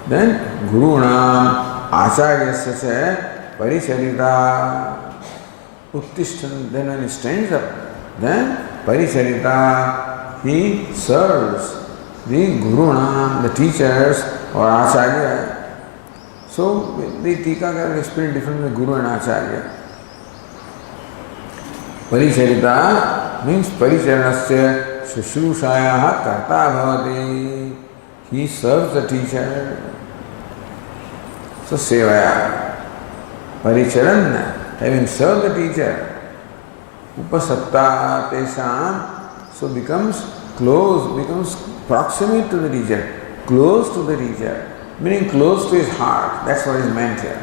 Then Gurunam Acharyasya cha Paricharita Uttishtan. Then when he stands up, then Paricharita, he serves the Gurunam, the teachers or Acharya. So the Tikakar explain differently Guru and Acharya. Paricharita means Paricharanasya Shushrushayaha Karta Bhavati. He serves the teacher. So Sevaya. Paricharan, having served the teacher. Upasatta tesam, so becomes close, becomes proximate to the teacher, close to the teacher, meaning close to his heart. That's what is meant here.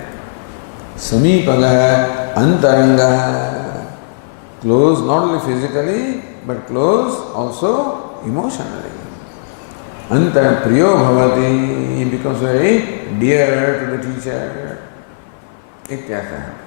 Samipagaha antaranga, close not only physically but close also emotionally. Antar priyo bhavati, he becomes very dear to the teacher. Ityartha.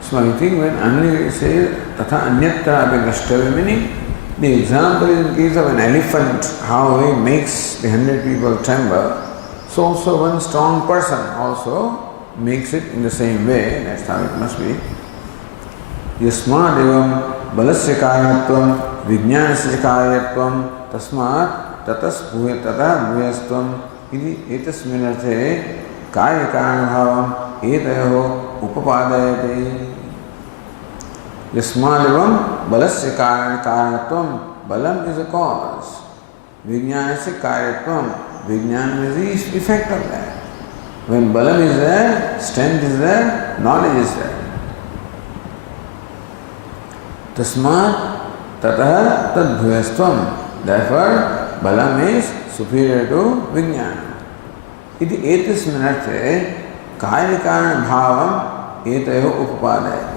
So I think when Anni says Tatha Anyatra Abhinashtavya, meaning the example is in case of an elephant, how he makes the 100 people tremble, so also one strong person also makes it in the same way. That's how it must be. Yasmad evam balasya karyatvam vijnanasya karyatvam tasmat tatas tata bhuyastvam iti etasminarthe karyakarnabhavam etayoho upapadayate. Yasmadivam balasya karanatvam, balam is a cause. Vijnanasya karyatvam, vijnanam is the effect of that. When balam is there, strength is there, knowledge is there. Tasmat tataha tadbhuyastvam. Therefore, balam is superior to vijnanam. Iti etasminarthe karyakarana bhavam etayo upapadayate.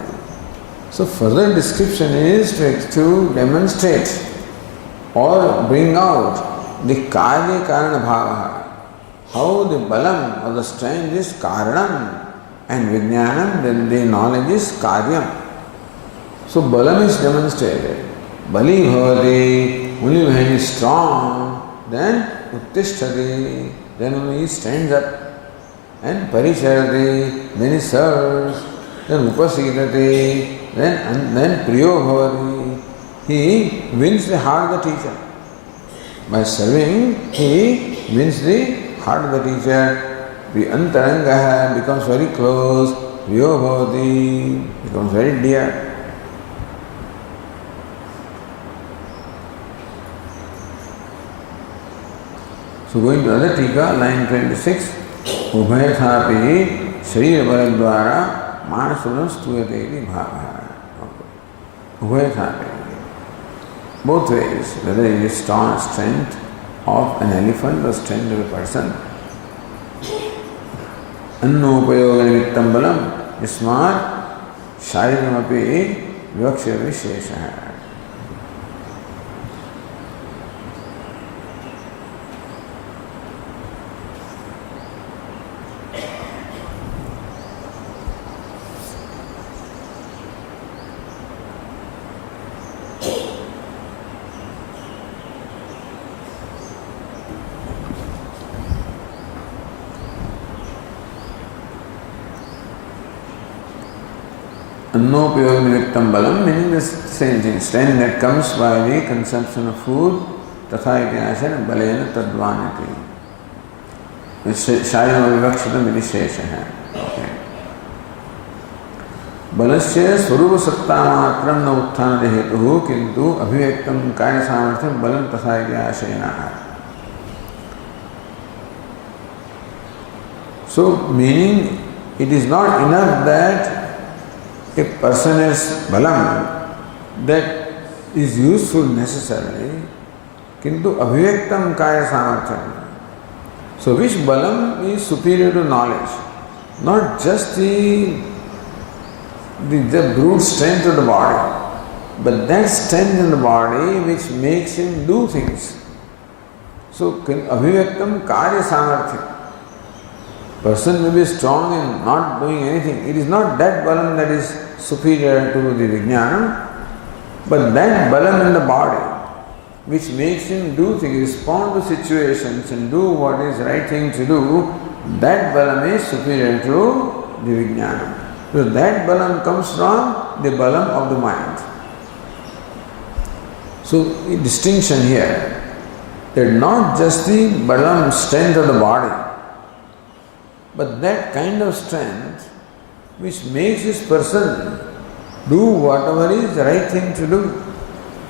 So further description is to demonstrate or bring out the karya karana bhava. how the balam or the strength is karanam and vijnanam, then the knowledge is karyam. So balam is demonstrated. Bali bhavati, only when he is strong, then uttishtati, then only he stands up. And paricharati, then he serves. Then upasidati, then priyo bhavati. He wins the heart of the teacher. By serving, he wins the heart of the teacher. The antaranga becomes very close. Priyo bhavati becomes very dear. So going to other tika, line 26, Ubhayathapi Sharira Baladvara Manasuram Stuyate Bhava. Ubhayathapi. Both ways, whether it is strength of an elephant or strength of a person. Annopayoga nimittam balam ismat shariramapi vivakshya vishesha. Annopayog nimittam balam, meaning the same thing, strength that comes by the consumption of food, tatha ityasana balena tadvanati. Shayama vivakshitam vidishesha. Okay. Balasya swarupa satta matram na utthana hetuhu kintu abhivyaktam kaya samarthyam balam tatha ityasena. So, meaning it is not enough that a person has balam that is useful necessarily, kintu abhivyaktam kaya samarthyam. So which balam is superior to knowledge? Not just the brute strength of the body, but that strength in the body which makes him do things. So abhivyaktam kaya samarthyam. Person may be strong in not doing anything. It is not that balam that is superior to the vijnanam, but that balam in the body which makes him do things, respond to situations and do what is right thing to do, that balam is superior to the vijnanam. So that balam comes from the balam of the mind. So a distinction here, that not just the balam strength of the body, but that kind of strength which makes this person do whatever is the right thing to do.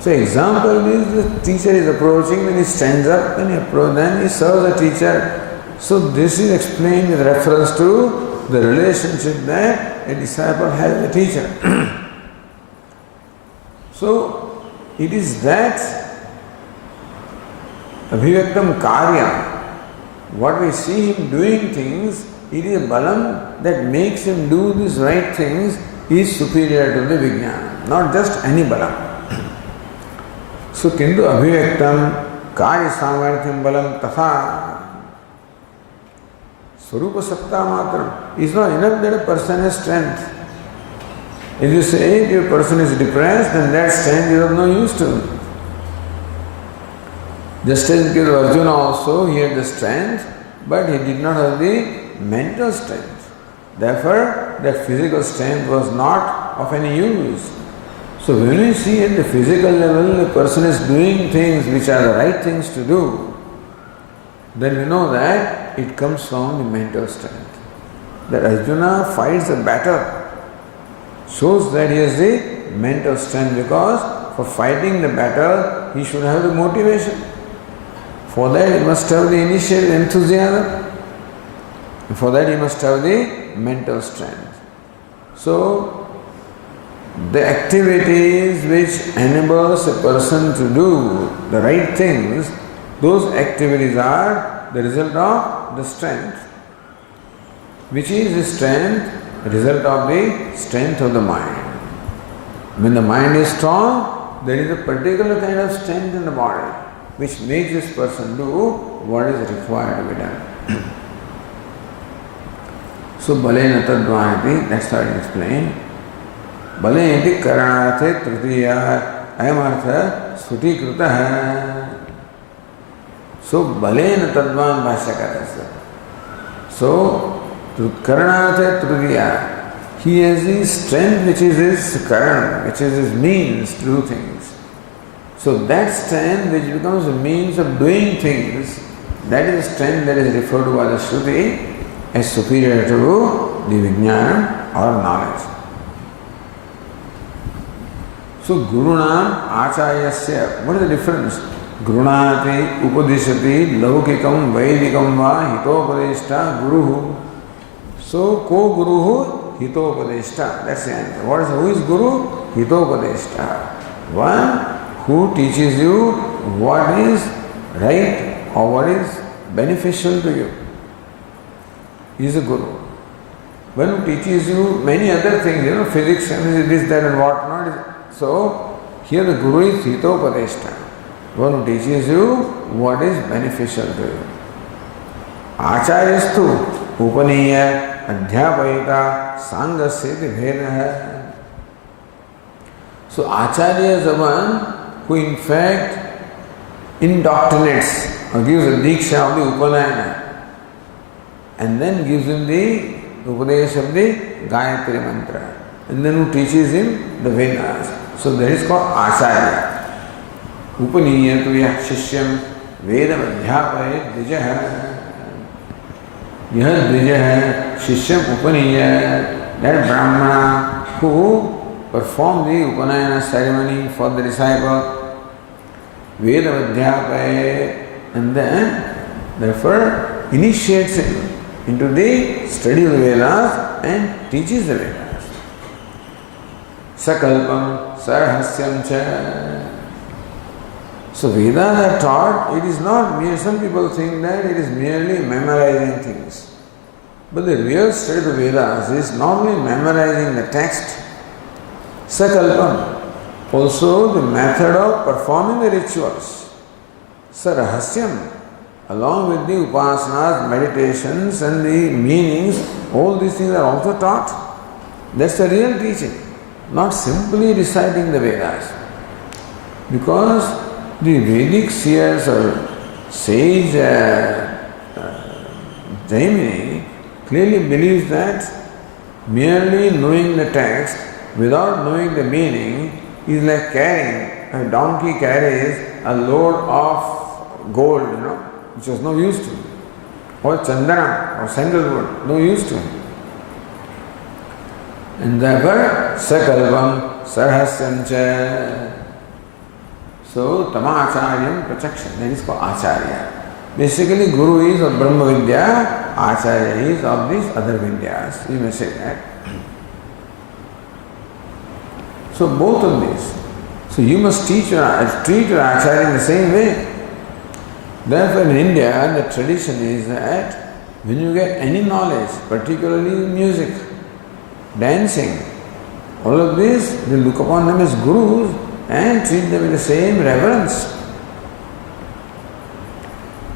So example is the teacher is approaching, then he stands up, then he serves the teacher. So this is explained with reference to the relationship that a disciple has with the teacher. So it is that abhivyaktam karya, what we see him doing things, it is a balam that makes him do these right things is superior to the vijnana, not just any balam. So kintu abhivyaktam kaya samarthyam balam tatha swarupa satta matram. It's not enough that a person has strength. If you say if a person is depressed, then that strength is of no use to him. Just as in case of Arjuna also, he had the strength, but he did not have the mental strength. Therefore, that physical strength was not of any use. So when we see at the physical level a person is doing things which are the right things to do, then we know that it comes from the mental strength. That Arjuna fights a battle shows that he has the mental strength, because for fighting the battle he should have the motivation. For that he must have the initial enthusiasm. For that he must have the mental strength. So the activities which enables a person to do the right things, those activities are the result of the strength. Which is the strength? The result of the strength of the mind. When the mind is strong, there is a particular kind of strength in the body which makes this person do what is required to be done. So balena tadvanati, that's how it explained. Balena karanarthe tritiya ayamartha suti krutaha. So balena tadvan bhashyakara. So karanarthe tritiya, he has his strength which is his karan, which is his means to do things. So that strength which becomes a means of doing things, that is the strength that is referred to by the Shruti as superior to the Vijnana or knowledge. So Gurunam Acharyasya, what is the difference? Gurunati Upadishati Laukikam Vaidikam Va Hitopadeshta Guruhu. So Ko Guruhu Hitopadeshta. That's the answer. Who is Guru? Hitopadeshta. One who teaches you what is right or what is beneficial to you. He is a Guru. One who teaches you many other things, physics, chemistry, this, that and what not. So, here the Guru is Hitopadeshta. One who teaches you what is beneficial to you. Acharyastu Upaniya Adhyapayita Sangasyati Bhedaha. So, Acharya is the one who in fact indoctrinates or gives a diksha of the Upanayana and then gives him the Upadesh of the Gayatri Mantra and then who teaches him the Vedas. So that is called Acharya. Upaniyatu yah shishyam vedam adhyapayet dvijaha. Yah dvijaha shishyam upaniya, that Brahmana who perform the Upanayana ceremony for the disciple, vedam adhyapayet, and then therefore initiates him into the study of the Vedas and teaches the Vedas. Sakalpam sarhasyam cha. So Vedas are taught, it is not mere, some people think that it is merely memorizing things. But the real study of the Vedas is not only memorizing the text, sakalpam, also the method of performing the rituals. Sarahasyam, along with the upasanas, meditations and the meanings, all these things are also taught. That's the real teaching, not simply reciting the Vedas. Because the Vedic seers or sage Jaimini clearly believes that merely knowing the text without knowing the meaning is like carrying, a donkey carries a load of gold, which was no use to him, or chandana or sandalwood, no use to him. And therefore, sakalvam sarhasyancha. So, tamacharyam prachakshan, that is called acharya. Basically, Guru is of Brahma Vidya, acharya is of these other Vidyas. You may say that. So, both of these. So, you must treat your acharya in the same way. Therefore, in India, the tradition is that when you get any knowledge, particularly music, dancing, all of this, they look upon them as gurus and treat them with the same reverence.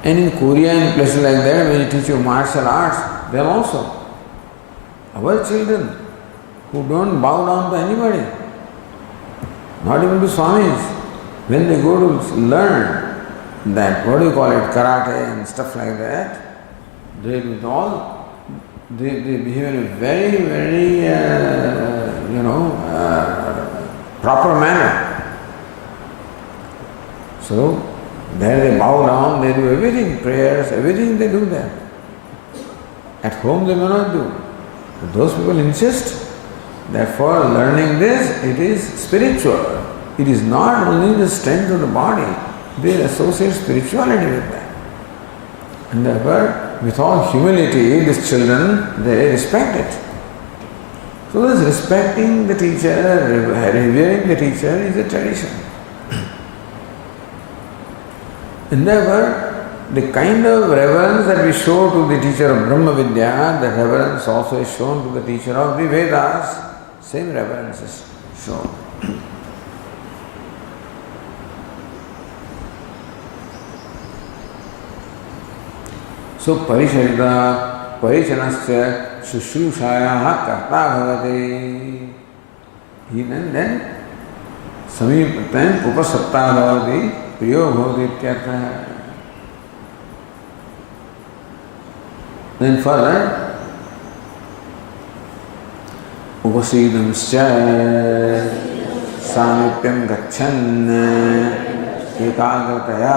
And in Korea and places like that, when you teach you martial arts, they are also our children who don't bow down to anybody, not even to swamis. When they go to learn that, what do you call it, karate and stuff like that, they behave in a very, very, proper manner. So, there they bow down, they do everything, prayers, everything they do there. At home they may not do. But those people insist. Therefore, learning this, it is spiritual. It is not only the strength of the body, they associate spirituality with that. And therefore, with all humility, these children, they respect it. So this respecting the teacher, revering the teacher is a tradition. And therefore, the kind of reverence that we show to the teacher of Brahma Vidya, the reverence also is shown to the teacher of the Vedas. Same reverence is shown. So Paricharita Parichanasya Shushrushayaha Karta Bhavati. He then Samipatan Upasatta Bhavati Priyo Bhavati Ityartha. Then further Upasidamsya Samipyam Gachan Ekagrataya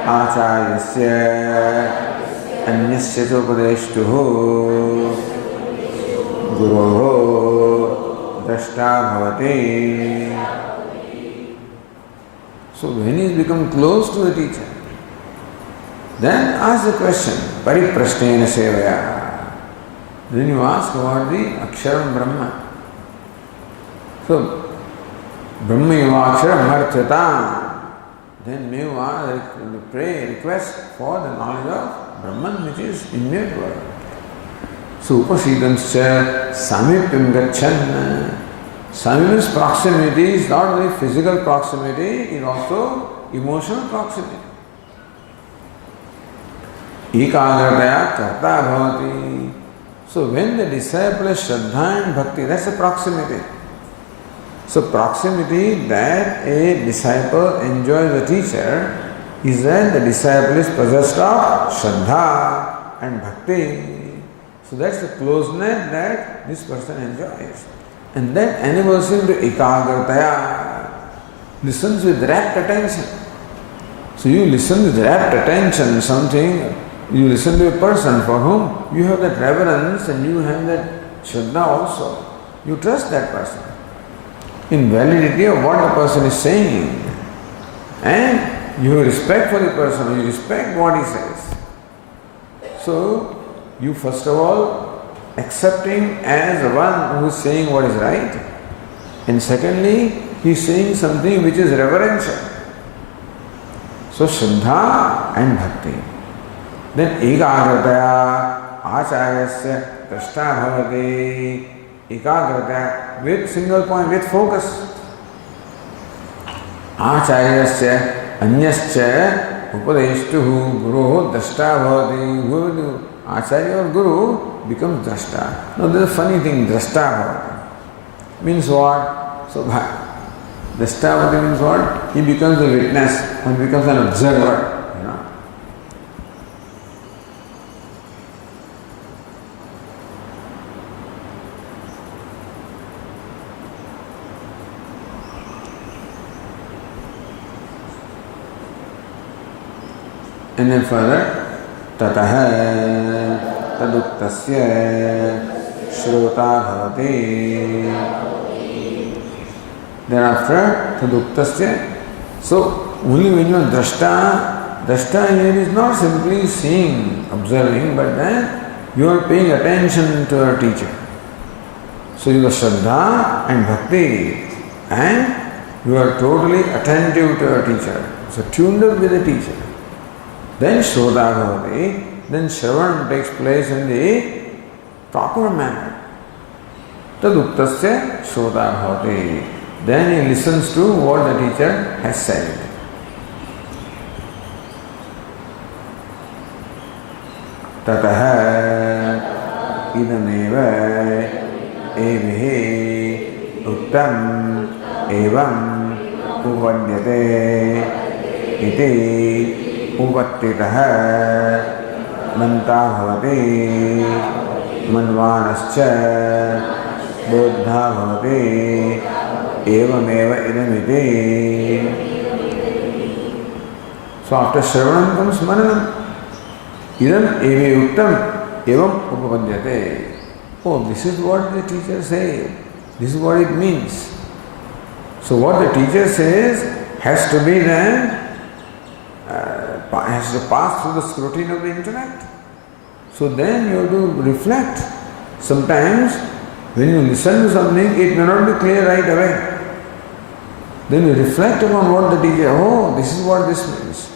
Acharyasya Anyasya Upadeshtuhu Guruho Drashta Bhavati. So when he has become close to the teacher, then ask the question, Pariprashnena Sevaya. Then you ask about the Aksharam Brahma. So, Brahma Yuvaksharam Martyatam. Then may you pray, request for the knowledge of Brahman, which is innate word. So, Upasidamsya Samipyam Gachan. Samipyam's proximity is not only physical proximity, it is also emotional proximity. Ekagrataya karta bhavati. So when the disciple is Shraddha and Bhakti, that's the proximity. So proximity that a disciple enjoys the teacher is that the disciple is possessed of Shraddha and Bhakti. So that's the closeness that this person enjoys. And that enables him to ekagrataya, listens with rapt attention. So you listen with rapt attention, you listen to a person for whom you have that reverence and you have that Shraddha also. You trust that person in validity of what the person is saying. And you have respect for the person, you respect what he says. So you first of all accept him as the one who is saying what is right. And secondly, he is saying something which is reverential. So Shraddha and Bhakti. Then ekagrataya acharyasya drashta bhavati. Ekagrataya with single point, with focus. Acharyasya anyasya upadeshtuhu guru drashta bhavati. Whoever Acharya or Guru becomes drashta. Now there is a funny thing, drashta bhavati. Means what? So drashta bhavati means what? He becomes a witness and becomes an observer. And then further, tataha taduktasya shrota bhavati. Thereafter, taduktasya. So, only when you are drashta here is not simply seeing, observing, but then you are paying attention to your teacher. So, you are Shraddha and Bhakti, and you are totally attentive to your teacher. So, tuned up with the teacher. Then Shroda Bhavati, then Shravan takes place in the proper manner. Taduktasya Shroda Bhavati. Then he listens to what the teacher has said. Tataha idameva evihi uttam evam uvadyate iti Upattitaha manta bhavati manvanascha bodha bhavati evameva idamiti. So after Shravanam comes Mananam. Idam evi uttam evam upapadyate. Oh, this is what the teacher says. This is what it means. So what the teacher says has to be then has to pass through the scrutiny of the intellect. So then you have to reflect. Sometimes when you listen to something, it may not be clear right away. Then you reflect upon what the teacher, oh, this is what this means.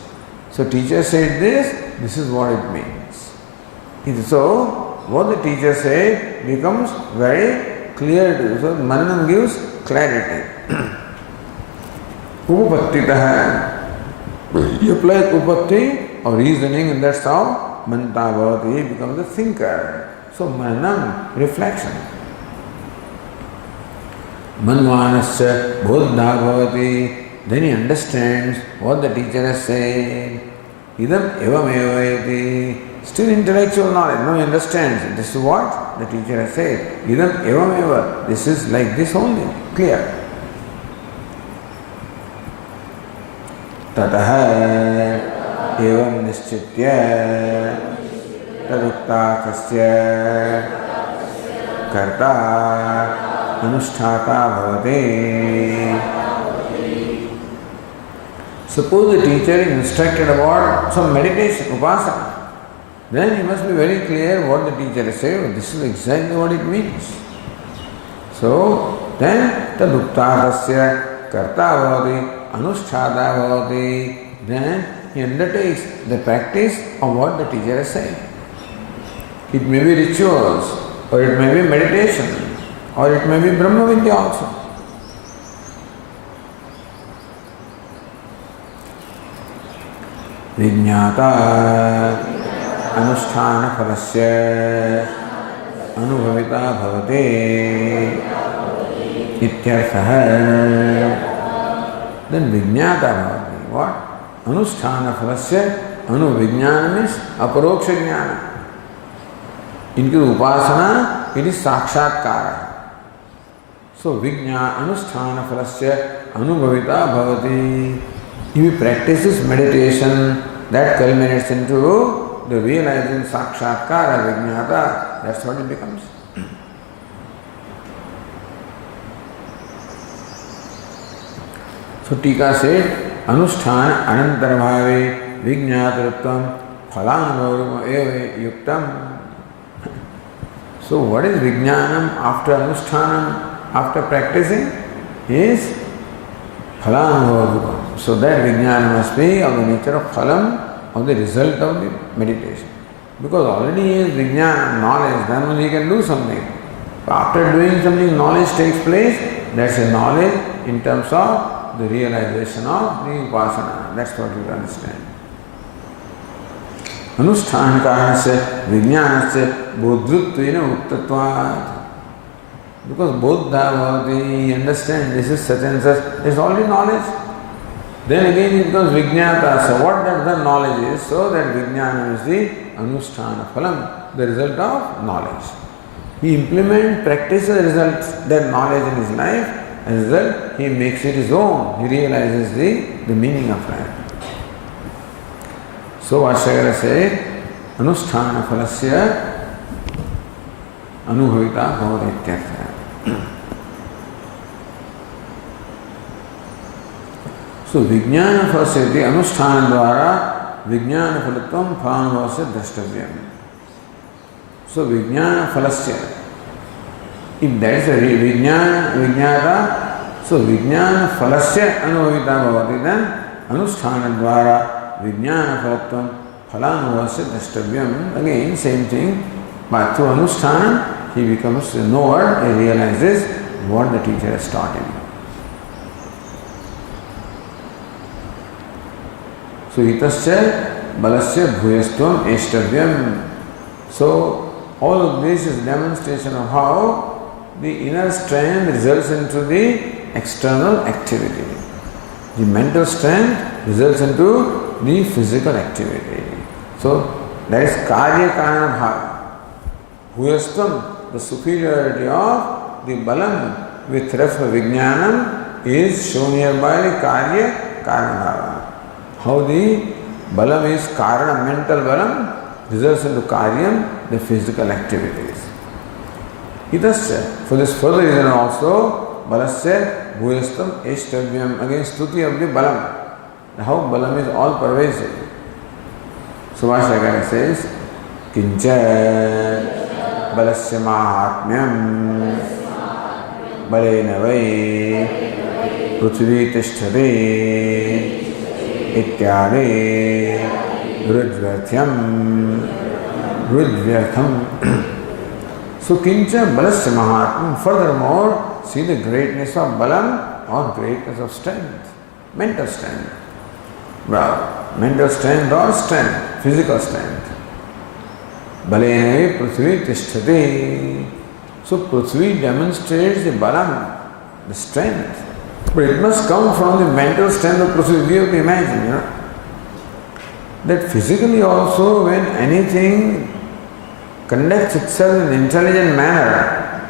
So teacher said this is what it means. So what the teacher said becomes very clear to you. So Mananam gives clarity. Upattitaha. You apply upatti or reasoning, and that's how manta bhavati becomes a thinker. So mananam, reflection. Manvanasya bodha bhavati, then he understands what the teacher has said. Idam evam evayati, still intellectual knowledge, now he understands. This is what the teacher has said. Idam evam eva, this is like this only, clear. Tataha evam nischitya taduktakasya karta anusthata bhavate. Suppose the teacher is instructed about some meditation, upasana, then he must be very clear what the teacher has said. This is exactly what it means. So then taduktakasya karta bhavate anusthata bhavati, then he undertakes the practice of what the teacher has said. It may be rituals, or it may be meditation, or it may be Brahma Vidya also. Vijñāta anusthāna phalasya anubhavita bhavate ityarthaha. Then vijñāta bhavati. What? Anusthāna phalasya anuvijñāna means aparoksha jnana. In case of upasana, it is sakshatkara. So anusthāna phalasya anubhavita bhavati. If he practices meditation, that culminates into the realizing sakshatkara vijñāta. That's what it becomes. So Tika said, Anusthana anantarabhave vijñātaratvam phalanurvam eva yuktam. So what is vijñānam after anusthanam, after practicing, is phalanurvam. So that vijñāna must be of the nature of phalam, of the result of the meditation. Because already he has vijñāna, knowledge, then only he can do something. After doing something, knowledge takes place. That's a knowledge in terms of the realization of the upasana. That's what you understand. Anusthāna kāranasya vijñānasya bodhrutvena uktatvat. Because bodha bhavati, you understand this is such and such, it's already knowledge. Then again it becomes vijñāta. So what that the knowledge is, so that vijñāna is the anusthāna phalam, the result of knowledge. He implements, practices the results, that knowledge in his life. As a result, he makes it his own. He realizes the meaning of life. So Vashyagara said, Anusthāna phalasya anubhavita bhavati ityartha. So vijñāna phalasya iti anusthāna dvara vijñāna phalatvam phalanubhavasya drashtavyam. So vijñāna phalasya, if that is a vijñāta, so vijñāna phalasya anubhavita bhavati, then anusthāna dvara vijñāna phalatvam phalanubhavasya drashtavyam. Again, same thing, but through anusthāna, he becomes a knower, he realizes what the teacher has taught him. So itasya balasya bhuyastvam eshtavyam. So all of this is demonstration of how the inner strength results into the external activity. The mental strength results into the physical activity. So that is karya karana bhava. Bhuyastvam, the superiority of the balam with ref vijñānam is shown here by karya karana bhava. How the balam is karana, mental balam, results into karyam, the physical activities. Itasya, for this further reason also, balasya bhuyastam eshtavyam, again stuti of the balam. How balam is all pervasive. So Vashyagara says, Kincha balasya mahatmyam balena vai prithvi tishtade ityade rujvyartham. So kincha balasya mahatmyam, furthermore, see the greatness of balam or greatness of strength, mental strength. Well, mental strength or strength, physical strength. Balena Prithvi Tishtati. So Prithvi demonstrates the balam, the strength. But it must come from the mental strength of Prithvi. We have to imagine, that physically also when anything conducts itself in an intelligent manner,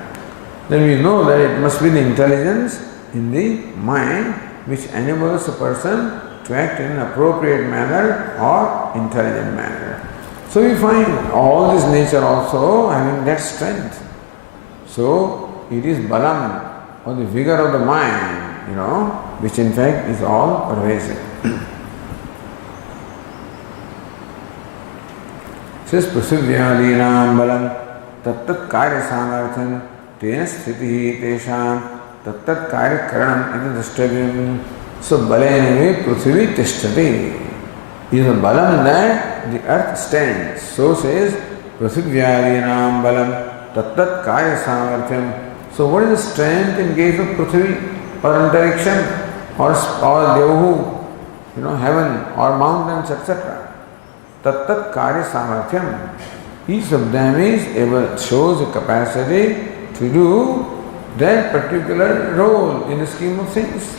then we know that it must be the intelligence in the mind which enables a person to act in an appropriate manner or intelligent manner. So we find all this nature also having that strength. So it is balam or the vigor of the mind, which in fact is all pervasive. Says Prasiddhyadinam balam tattat karya samartham tena sthitihi tesham tattat karya karanam iti drashtavyam. So balena prithvi tishtati is a balam that the earth stands. So says Prasiddhyadinam balam tattat karya samartham. So what is the strength in case of Prithvi or antariksham or Devahu, heaven or mountains, etc. Tattat karya samarthyam. Each of them shows a capacity to do that particular role in the scheme of things.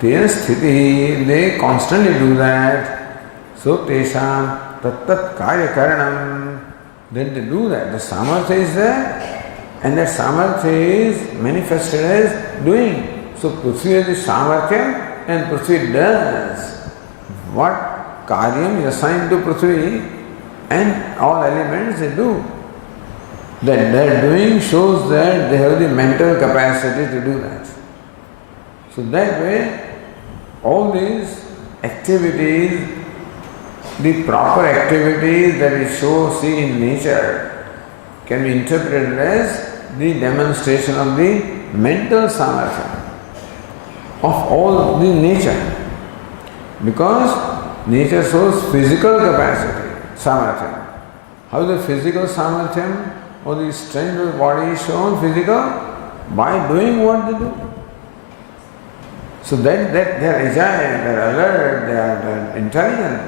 Tena sthiti, they constantly do that. So tesham tattat karya karanam. Then they do that. The samarthya is there. And that samarthya is manifested as doing. So Prithvi is the samarthya and Prithvi does what karyam is assigned to Prithvi and all elements they do. That their doing shows that they have the mental capacity to do that. So that way all these activities, the proper activities that we see in nature can be interpreted as the demonstration of the mental samarthya of all the nature. Because nature shows physical capacity, samarthya. How is the physical samarthya or the strength of the body is shown physical? By doing what they do. So that they are agile, they are alert, they are intelligent.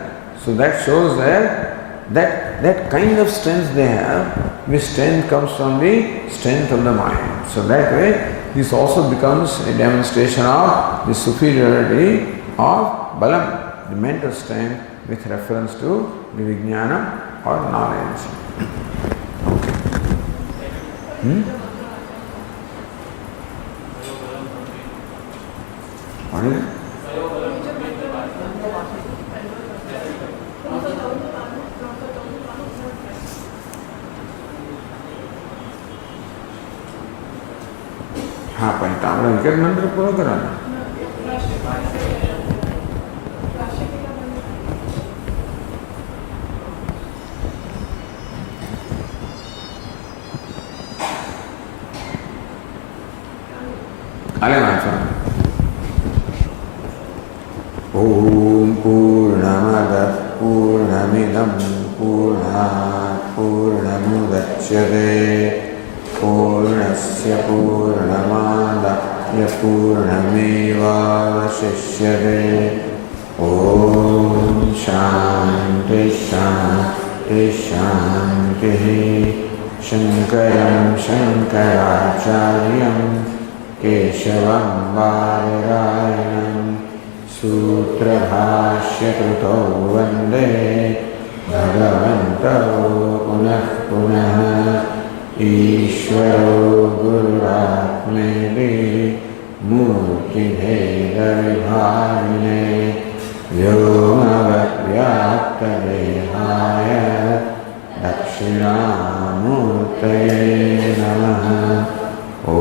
So that shows that kind of strength they have, which strength comes from the strength of the mind. So that way, this also becomes a demonstration of the superiority of balam, the mental strength with reference to the vijnana or knowledge. Okay. What is it? हाँ पंचामृत के मंत्र पूरा कराना अले माचा ओम पूर्णमदः पूर्णमिदं पूर्णात् पूर्णमुदच्यते पूर्णस्य पूर्णमादाय पूर्णमेवावशिष्यते ॐ शान्ति शान्ति शान्तिः शङ्करं शङ्कराचार्यं केशवं बादरायणं सूत्रभाष्यकृतौ वन्दे भगवन्तौ पुनः पुनः ईश्वरो गुरुरात्मेति मूर्तिभेदविभागिने व्योमवद्व्याप्तदेहाय दक्षिणामूर्तये नमः। ॐ